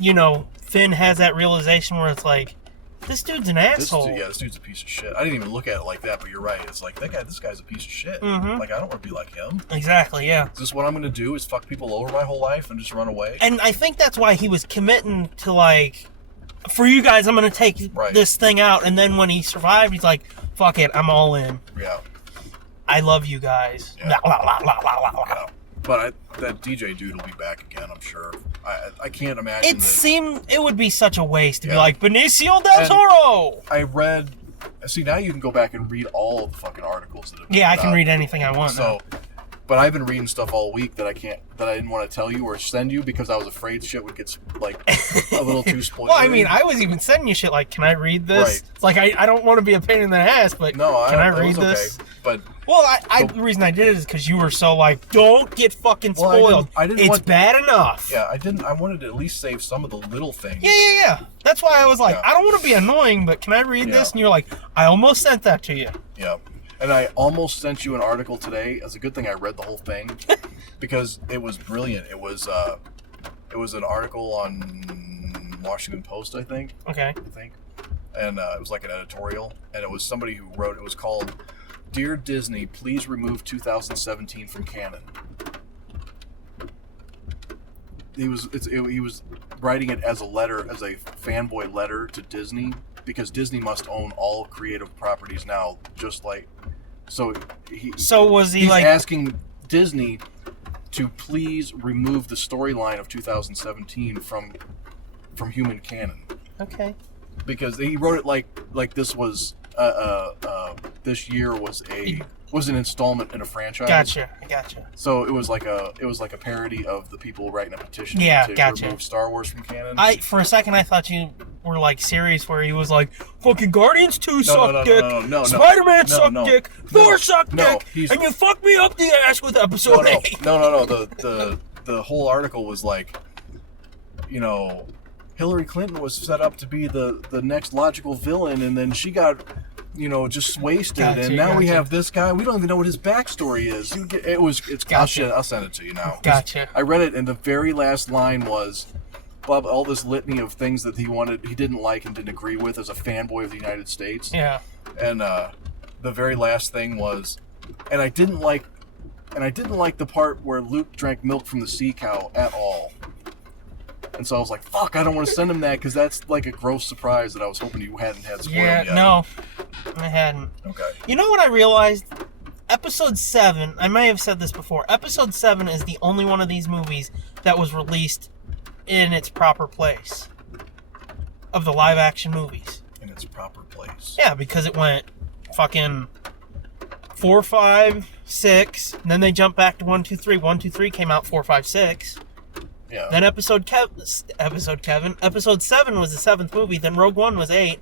Finn has that realization where it's like, this dude's an asshole. This dude's a piece of shit. I didn't even look at it like that, but you're right. It's like, this guy's a piece of shit. Mm-hmm. Like, I don't want to be like him. Exactly, yeah. Is this what I'm going to do, is fuck people over my whole life and just run away? And I think that's why he was committing to, like, for you guys, I'm going to take this thing out. And then when he survived, he's like, fuck it, I'm all in. Yeah. I love you guys. Yeah. Yeah. But that DJ dude will be back again, I'm sure. I can't imagine. It would be such a waste to be like, Benicio del Toro! I read... See, now you can go back and read all of the fucking articles that have been I can read anything I want now. But I've been reading stuff all week that I didn't want to tell you or send you because I was afraid shit would get, like, a little too spoilery. Well, I mean, I was even sending you shit like, can I read this? Right. It's like, I don't want to be a pain in the ass, but can I read this? Okay. But... Well, the reason I did it is because you were so like, don't get fucking spoiled. It's bad enough. Yeah, I wanted to at least save some of the little things. Yeah. That's why I was like, I don't want to be annoying, but can I read this? And you're like, I almost sent that to you. Yeah. And I almost sent you an article today. It's a good thing I read the whole thing because it was brilliant. It was an article on Washington Post, I think. Okay. And it was like an editorial, and it was somebody who wrote. It was called, "Dear Disney, please remove 2017 from canon." He was writing it as a letter, as a fanboy letter to Disney, because Disney must own all creative properties now, just like... He's asking Disney to please remove the storyline of 2017 from human canon. Okay. Because he wrote it like this was this year was an installment in a franchise. Gotcha. So it was like a parody of the people writing a petition to remove Star Wars from canon. For a second I thought you were like serious, where he was like, fucking Guardians 2 suck dick, Spider-Man suck dick, Thor suck dick, and you fucked me up the ass with episode 8. No. The whole article was like, Hillary Clinton was set up to be the next logical villain, and then she got, just wasted. And now we have this guy. We don't even know what his backstory is. I'll send it to you now. Gotcha. I read it, and the very last line was all this litany of things that he didn't like and didn't agree with as a fanboy of the United States. Yeah. And the very last thing was, and I didn't like the part where Luke drank milk from the sea cow at all. And so I was like, fuck, I don't want to send him that, because that's like a gross surprise that I was hoping you hadn't had spoiled yet. No, I hadn't. Okay. You know what I realized? Episode 7, I may have said this before, Episode 7 is the only one of these movies that was released in its proper place of the live-action movies. In its proper place. Yeah, because it went fucking 4, 5, 6, and then they jumped back to 1, 2, 3. 1, 2, 3 came out 4, 5, 6. Yeah. Then Episode 7 was the 7th movie. Then Rogue One was 8.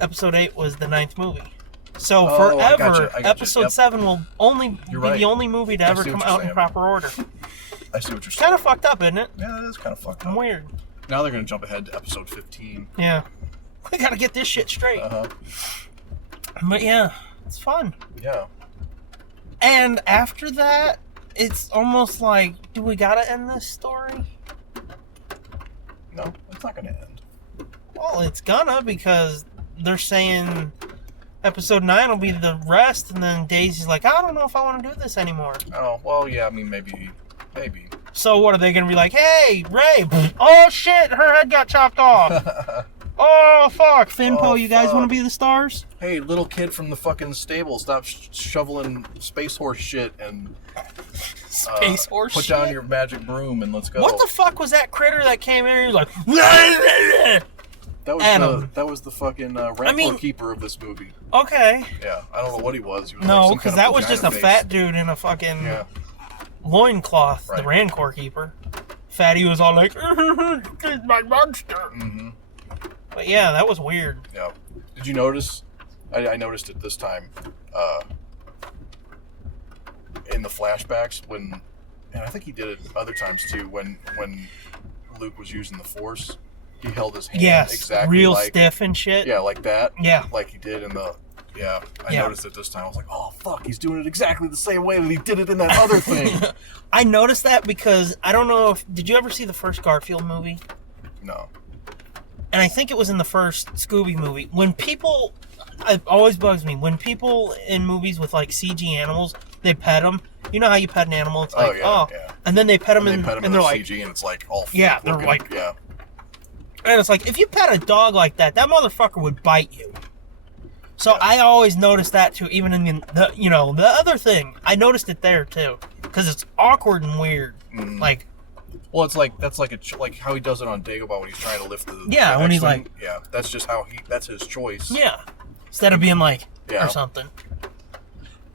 Episode 8 was the 9th movie. So forever, Episode 7 will only be the only movie to ever come out in proper order. I see what you're saying. Kind of fucked up, isn't it? Yeah, it is kind of fucked up. Weird. Now they're going to jump ahead to Episode 15. Yeah. We got to get this shit straight. But yeah, it's fun. Yeah. And after that, it's almost like, do we gotta end this story? No, it's not gonna end. Well, it's gonna, because they're saying Episode 9 will be the rest, and then Daisy's like, I don't know if I want to do this anymore. Oh, well, yeah, I mean, maybe. So what, are they gonna be like, hey, Ray, oh shit, her head got chopped off. Oh, fuck, Finpo, you guys want to be the stars? Hey, little kid from the fucking stable, stop shoveling space horse shit and put down your magic broom and let's go. What the fuck was that critter that came in and he was like, that was the fucking Rancor keeper of this movie. Okay. Yeah, I don't know what he was. He was no, because that was just a fat dude in a fucking loincloth, the Rancor keeper. Fatty was all like, "It's my monster." Mm-hmm. But yeah, that was weird. Yeah. Did you notice? I noticed it this time. In the flashbacks, and I think he did it other times too, when Luke was using the Force, he held his hand exactly real stiff and shit. Yeah, like that. Yeah. Like he did in the... Yeah, I noticed it this time. I was like, oh, fuck, he's doing it exactly the same way that he did it in that other thing. I noticed that because, I don't know if... Did you ever see the first Garfield movie? No. And I think it was in the first Scooby movie. When people... It always bugs me. When people in movies with, like, CG animals, they pet them. You know how you pet an animal? It's like, yeah. And then they pet them and they're like... CG and it's like all... Yeah, they're like... Yeah. And it's like, if you pet a dog like that, that motherfucker would bite you. So I always noticed that too, even in the other thing. I noticed it there too, because it's awkward and weird. Mm. Like, well, it's like that's like how he does it on Dagobah when he's trying to lift the when he's like, that's just that's his choice. Yeah, instead of being like or something.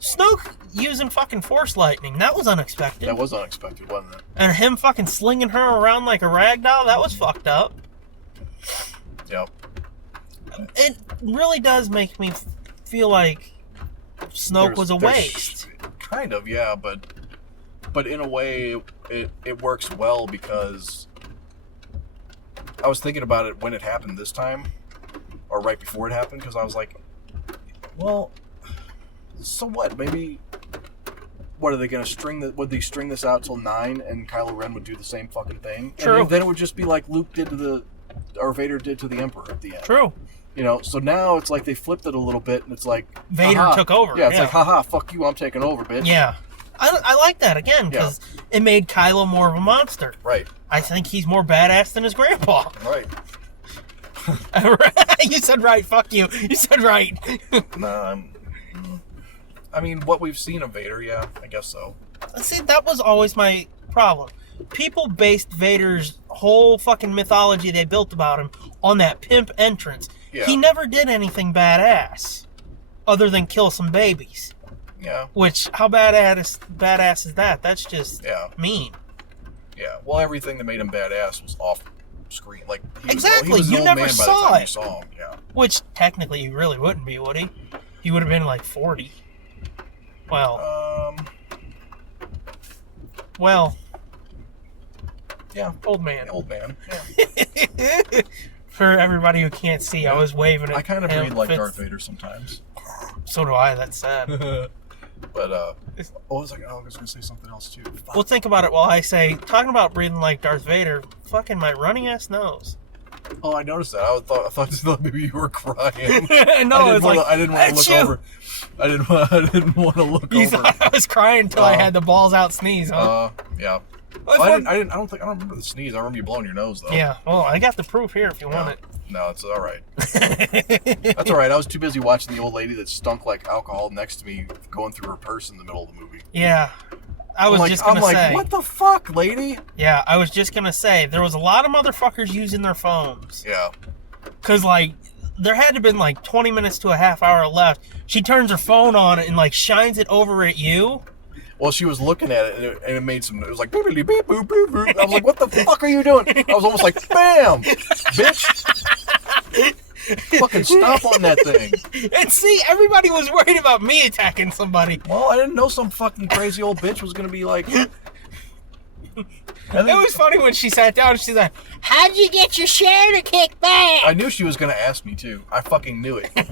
Snoke using fucking Force lightning, that was unexpected. That was unexpected, wasn't it? And him fucking slinging her around like a ragdoll, that was fucked up. Yep. It really does make me feel like Snoke was a waste. Kind of, yeah, but in a way, it works well because I was thinking about it when it happened this time, or right before it happened, because I was like, well, so what? Maybe, what are they going to would they string this out till 9 and Kylo Ren would do the same fucking thing? True. And then it would just be like Luke did or Vader did to the Emperor at the end. True. So now it's like they flipped it a little bit, and it's like... Vader took over. Yeah, it's like, haha, fuck you, I'm taking over, bitch. Yeah. I like that, again, because it made Kylo more of a monster. Right. I think he's more badass than his grandpa. Right. You said right, fuck you. You said right. Nah, I mean, what we've seen of Vader, yeah, I guess so. See, that was always my problem. People based Vader's whole fucking mythology they built about him on that pimp entrance. Yeah. He never did anything badass other than kill some babies. Yeah. Which, how badass is that? That's just mean. Yeah. Well, everything that made him badass was off screen. Like exactly. He was you never saw it. You saw him. Yeah. Which technically he really wouldn't be, would he? He would have been like 40. Well. Yeah. Old man. Old man. Yeah. For everybody who can't see, I was waving at I kind of him. breathe like Fitz. Darth Vader sometimes. So do I. That's sad. But, I was going to say something else, too. Fuck. Well, think about it while I say, talking about breathing like Darth Vader, fucking my running ass nose. Oh, I noticed that. I thought maybe you were crying. No, I didn't want to look over. I didn't want to look You over. thought I was crying until I had the balls out sneeze, huh? Yeah. Well, I don't remember the sneeze. I remember you blowing your nose, though. Yeah. Well, I got the proof here if you want it. No, it's all right. That's all right. I was too busy watching the old lady that stunk like alcohol next to me going through her purse in the middle of the movie. Yeah. I was just going to say. What the fuck, lady? Yeah, I was just going to say, there was a lot of motherfuckers using their phones. Yeah. Because, like, there had to have been, like, 20 minutes to a half hour left. She turns her phone on and, like, shines it over at you. Well, she was looking at it, and it made some... It was like... Beep, beep, beep, boop, boop, boop. I was like, what the fuck are you doing? I was almost like, bam! Bitch! Fucking stop on that thing. And see, everybody was worried about me attacking somebody. Well, I didn't know some fucking crazy old bitch was going to be like... It was funny when she sat down and she's like, how'd you get your share to kick back? I knew she was going to ask me, too. I fucking knew it. And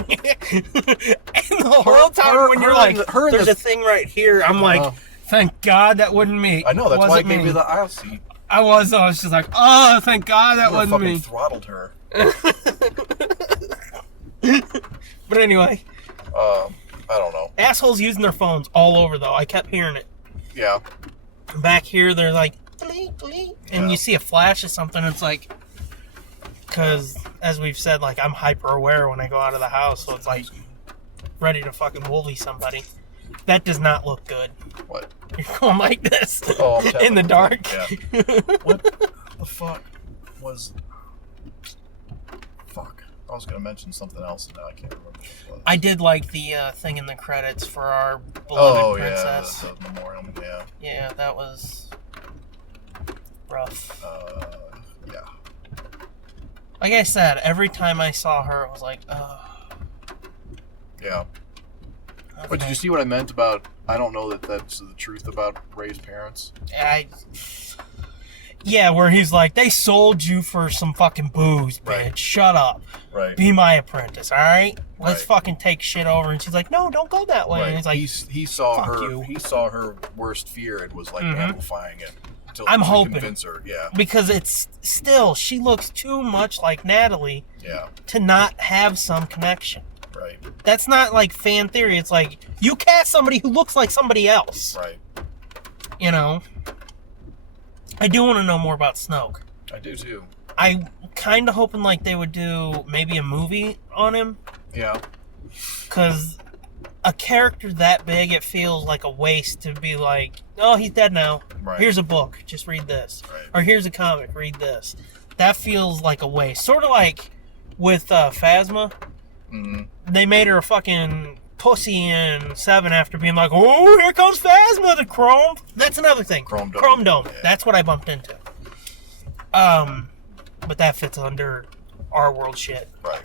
the whole time when you're like, there's a thing right here, I'm like, thank God that wasn't me. I know, that's why I gave you the aisle seat. I was just like, oh, thank God that wasn't me. You throttled her. But anyway. I don't know. Assholes using their phones all over, though. I kept hearing it. Yeah. Back here, they're like, bleep, bleep. And you see a flash of something, it's like, because, as we've said, like, I'm hyper aware when I go out of the house, so it's like, ready to fucking woolly somebody. That does not look good. What? You're going like this. Oh, I'm in the dark. Yeah. What the fuck was... Fuck. I was going to mention something else, and now I can't remember what it was. I did like the thing in the credits for our beloved princess. Yeah, the memorial, yeah. Yeah, that was rough. Yeah. Like I said, every time I saw her, I was like, Yeah. Okay. But did you see what I meant about, I don't know that that's the truth about Ray's parents? Yeah, where he's like, they sold you for some fucking booze, bitch. Right. Shut up. Right. Be my apprentice, all right? Let's Right. fucking take shit over. And she's like, no, don't go that way. Right. And he's like, he saw fuck her. you. He saw her worst fear and was like amplifying it to hoping. convince her. Yeah. because it's still, she looks too much like Natalie Yeah. to not have some connection. Right. That's not like fan theory. It's like, you cast somebody who looks like somebody else. Right. You know? I do want to know more about Snoke. I do too. I kind of hoping like they would do maybe a movie on him. Yeah. Because a character that big, it feels like a waste to be like, oh, he's dead now. Right. Here's a book. Just read this. Right. Or here's a comic. Read this. That feels like a waste. Sort of like with Phasma. Mm-hmm. They made her a fucking pussy in 7 after being like, oh, here comes Phasma, the Chrome. That's another thing. Chrome Dome. Chrome Dome. Yeah. That's what I bumped into. But that fits under our world shit. Right.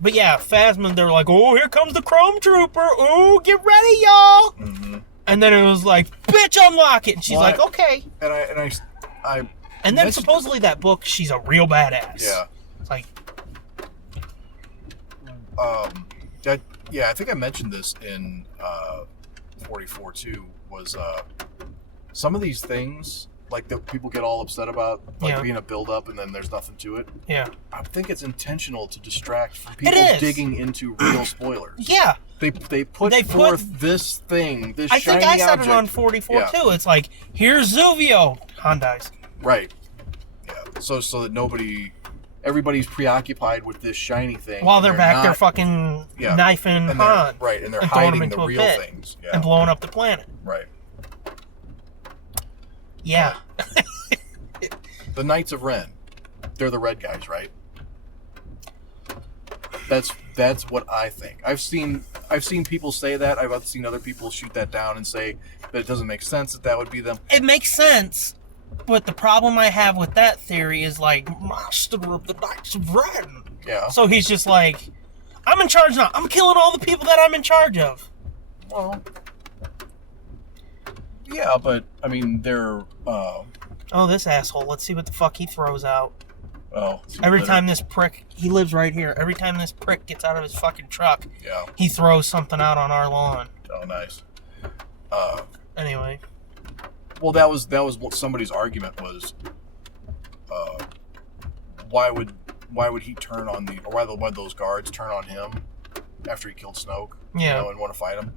But yeah, Phasma, they're like, oh, here comes the Chrome Trooper. Oh, get ready, y'all. Mm-hmm. And then it was like, bitch, unlock it. And she's like, okay. And I And then supposedly that book, she's a real badass. Yeah. It's like, I think I mentioned this in 44 too. Was some of these things like that people get all upset about, like being a build-up and then there's nothing to it. yeah. I think it's intentional to distract from people is. digging into real spoilers. Yeah. They put forth this thing, this I shiny think I said object. it on 44 Yeah. too. It's like, here's Zuvio. Honda's. Right. Yeah. So that everybody's preoccupied with this shiny thing While and they're back there not- fucking knifing and Han. right, and they're and throwing him hiding into the a real pit things. Yeah. and blowing up the planet. Right. Yeah. The Knights of Ren. They're the red guys, right? That's what I think. I've seen people say that. I've seen other people shoot that down and say that it doesn't make sense that would be them. It makes sense, but the problem I have with that theory is like, Master of the Knights of Ren. Yeah. So he's just like, I'm in charge now. I'm killing all the people that I'm in charge of. Well, yeah, but I mean, they're Oh, this asshole. Let's see what the fuck he throws out. Oh. Every time this prick... He lives right here. Every time this prick gets out of his fucking truck, yeah, he throws something out on our lawn. Oh, nice. Anyway. Well, that was what somebody's argument was. Why would he turn on why those guards turn on him after he killed Snoke? Yeah. You know, and want to fight him.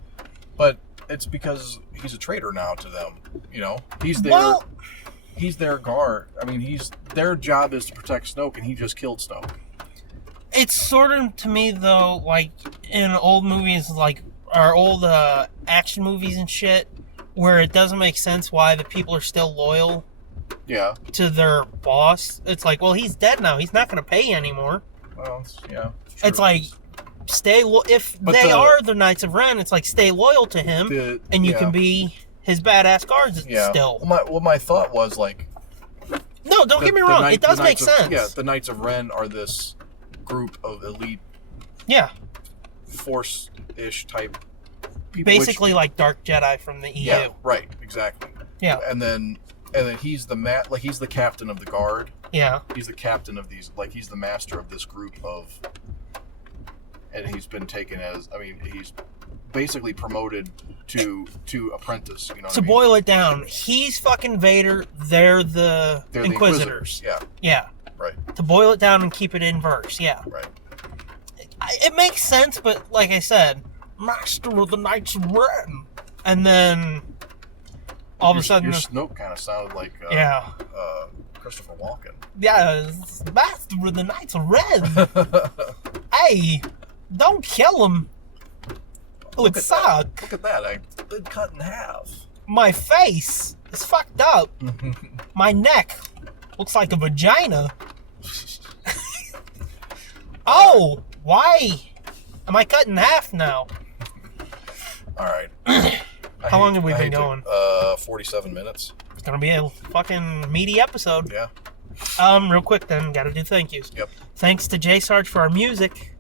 But it's because he's a traitor now to them. You know, he's their guard. I mean, their job is to protect Snoke, and he just killed Snoke. It's sort of, to me, though, like, in old movies, like, our old action movies and shit, where it doesn't make sense why the people are still loyal to their boss. It's like, well, he's dead now. He's not going to pay you anymore. Well, yeah. It's like, if they are the Knights of Ren, it's like, stay loyal to him, and you can be his badass guards still. Well, my thought was, like... No, don't get me wrong. It does make sense. The Knights of Ren are this group of elite... Yeah. Force-ish type people. Basically like Dark Jedi from the EU. Yeah, right. Exactly. Yeah. And then he's he's the captain of the guard. Yeah. He's the captain of these... Like, he's the master of this group of... And he's been taken as... I mean, he's basically promoted to apprentice. You know to boil it down, he's fucking Vader. They're the Inquisitors. Yeah. Yeah. Right. To boil it down and keep it inverse. Yeah. Right. It makes sense, but like I said, Master of the Knights of Ren, and then all of a sudden, your Snoke kind of sounded like Christopher Walken. Yeah, Master of the Knights of Ren. Hey, don't kill him. It would suck. Look at that. I've been cut in half. My face is fucked up. My neck looks like a vagina. Oh, why am I cut in half now? All right. How long have we been going? 47 minutes. It's going to be a fucking meaty episode. Yeah. Real quick then, got to do thank yous. Yep. Thanks to J Sarge for our music.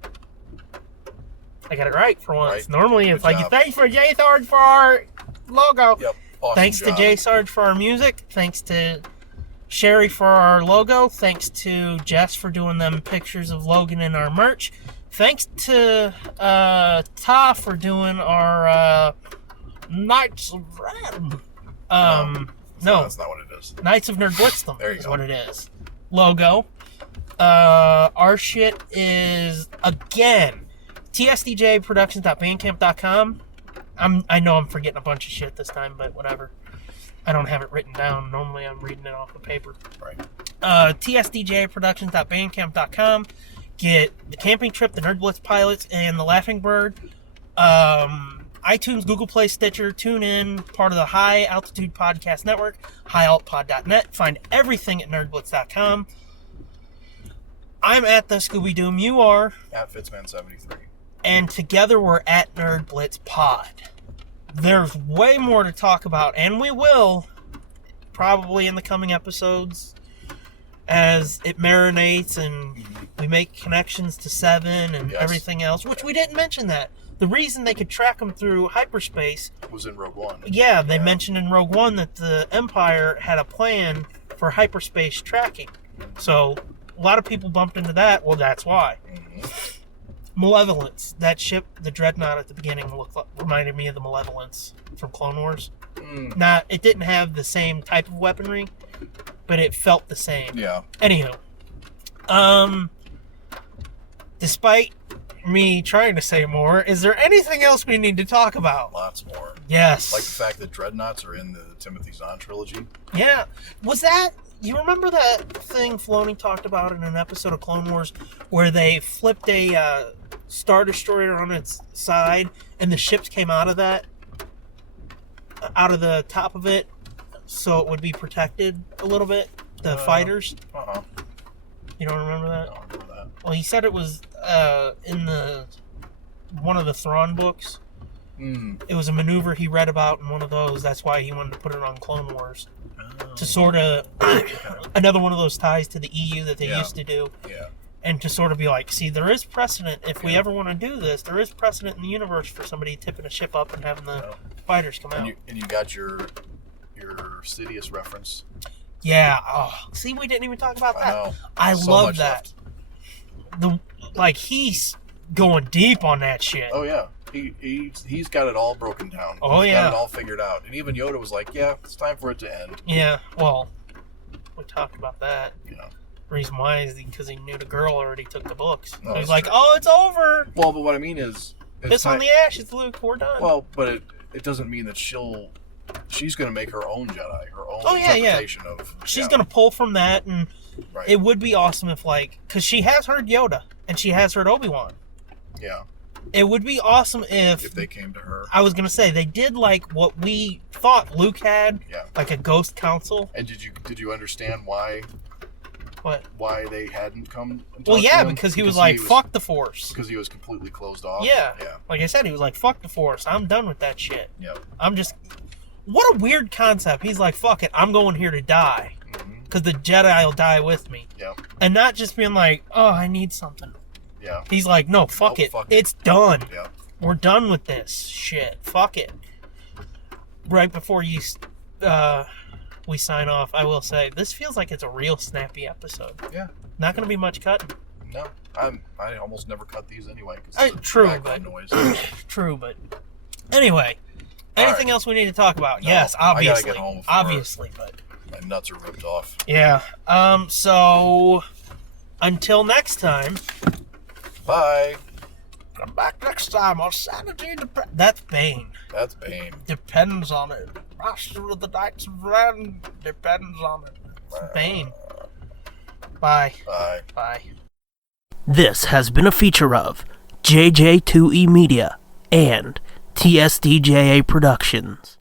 I got it right for once. Right. Normally it's Good like, job. thanks for J Sarge for our logo. Yep. Awesome Thanks job. to J Sarge for our music. Thanks to Sherry for our logo. Thanks to Jess for doing them pictures of Logan in our merch. Thanks to Ta for doing our Knights of Ren. No, that's not what it is. Knights of Nerd Blitz them There you is go. what it is. Logo. Our shit is, again, tsdjproductions.bandcamp.com. I know I'm forgetting a bunch of shit this time, but whatever. I don't have it written down. Normally I'm reading it off the paper. Right. tsdjproductions.bandcamp.com. Get the camping trip, the Nerd Blitz pilots, and the Laughing Bird. iTunes, Google Play, Stitcher, TuneIn, part of the High Altitude Podcast Network, highaltpod.net. Find everything at nerdblitz.com. I'm at the Scooby Doom. You are At Fitzman73. and together we're at Nerd Blitz Pod. There's way more to talk about, and we will, probably in the coming episodes, as it marinates and we make connections to Seven and everything else, which we didn't mention that. The reason they could track them through hyperspace Was in Rogue One. Yeah, they mentioned in Rogue One that the Empire had a plan for hyperspace tracking. So, a lot of people bumped into that. Well, that's why. Malevolence. That ship, the Dreadnought at the beginning, reminded me of the Malevolence from Clone Wars. It didn't have the same type of weaponry, but it felt the same. Yeah. Anywho, despite me trying to say more, is there anything else we need to talk about? Lots more. Yes. Like the fact that Dreadnoughts are in the Timothy Zahn trilogy. Yeah. Was that... You remember that thing Filoni talked about in an episode of Clone Wars where they flipped a Star Destroyer on its side and the ships came out of that? Out of the top of it so it would be protected a little bit? The fighters? Uh-huh. You don't remember that? I don't remember that. Well, he said it was in one of the Thrawn books. It was a maneuver he read about in one of those. That's why he wanted to put it on Clone Wars. To sort of... another one of those ties to the EU that they used to do. Yeah. And to sort of be like, see, there is precedent. If we ever want to do this, there is precedent in the universe for somebody tipping a ship up and having the fighters come out. And you got your Sidious reference. Yeah. Oh, see, we didn't even talk about that. I know. I So love much that. left. He's going deep on that shit. Oh yeah, he's got it all broken down. Oh, he's yeah. got it all figured out. And even Yoda was like, "Yeah, it's time for it to end." Yeah. Well, we talked about that. Yeah. Reason why is because he knew the girl already took the books. No, He's it's like, true. "Oh, it's over. Well, but what I mean is, Piss on the ashes, Luke. We're done." Well, but it doesn't mean that she's going to make her own Jedi, her own interpretation of. She's going to pull from that, and right. it would be awesome if, because she has heard Yoda and she has heard Obi-Wan. Yeah. It would be awesome if they came to her. I was going to say they did what we thought Luke had, like a ghost council. And did you understand why? What? Why they hadn't come? And Well, talked yeah, to him? because he was like, "Fuck the Force." Because he was completely closed off. Yeah. Yeah. Like I said, he was like, "Fuck the Force. I'm done with that shit. Yeah. I'm just." What a weird concept. He's like, "Fuck it. I'm going here to die." Because the Jedi will die with me. Yeah. And not just being like, "Oh, I need something." Yeah. He's like, "No, fuck it. It's done. Yeah. We're done with this shit. Fuck it." Right before we sign off, I will say this feels like it's a real snappy episode. Yeah. Not going to be much cutting. No, I almost never cut these anyway. True, background but noise. true, but anyway, anything else we need to talk about? No, yes, I obviously, gotta get home obviously, but my nuts are ripped off. yeah. So until next time. Bye. Come back next time on Sanity. That's Bane. That's Bane. Depends on it. Master of the Knights of Ren depends on it. It's Bane. Bye. Bye. Bye. This has been a feature of JJ2E Media and TSDJA Productions.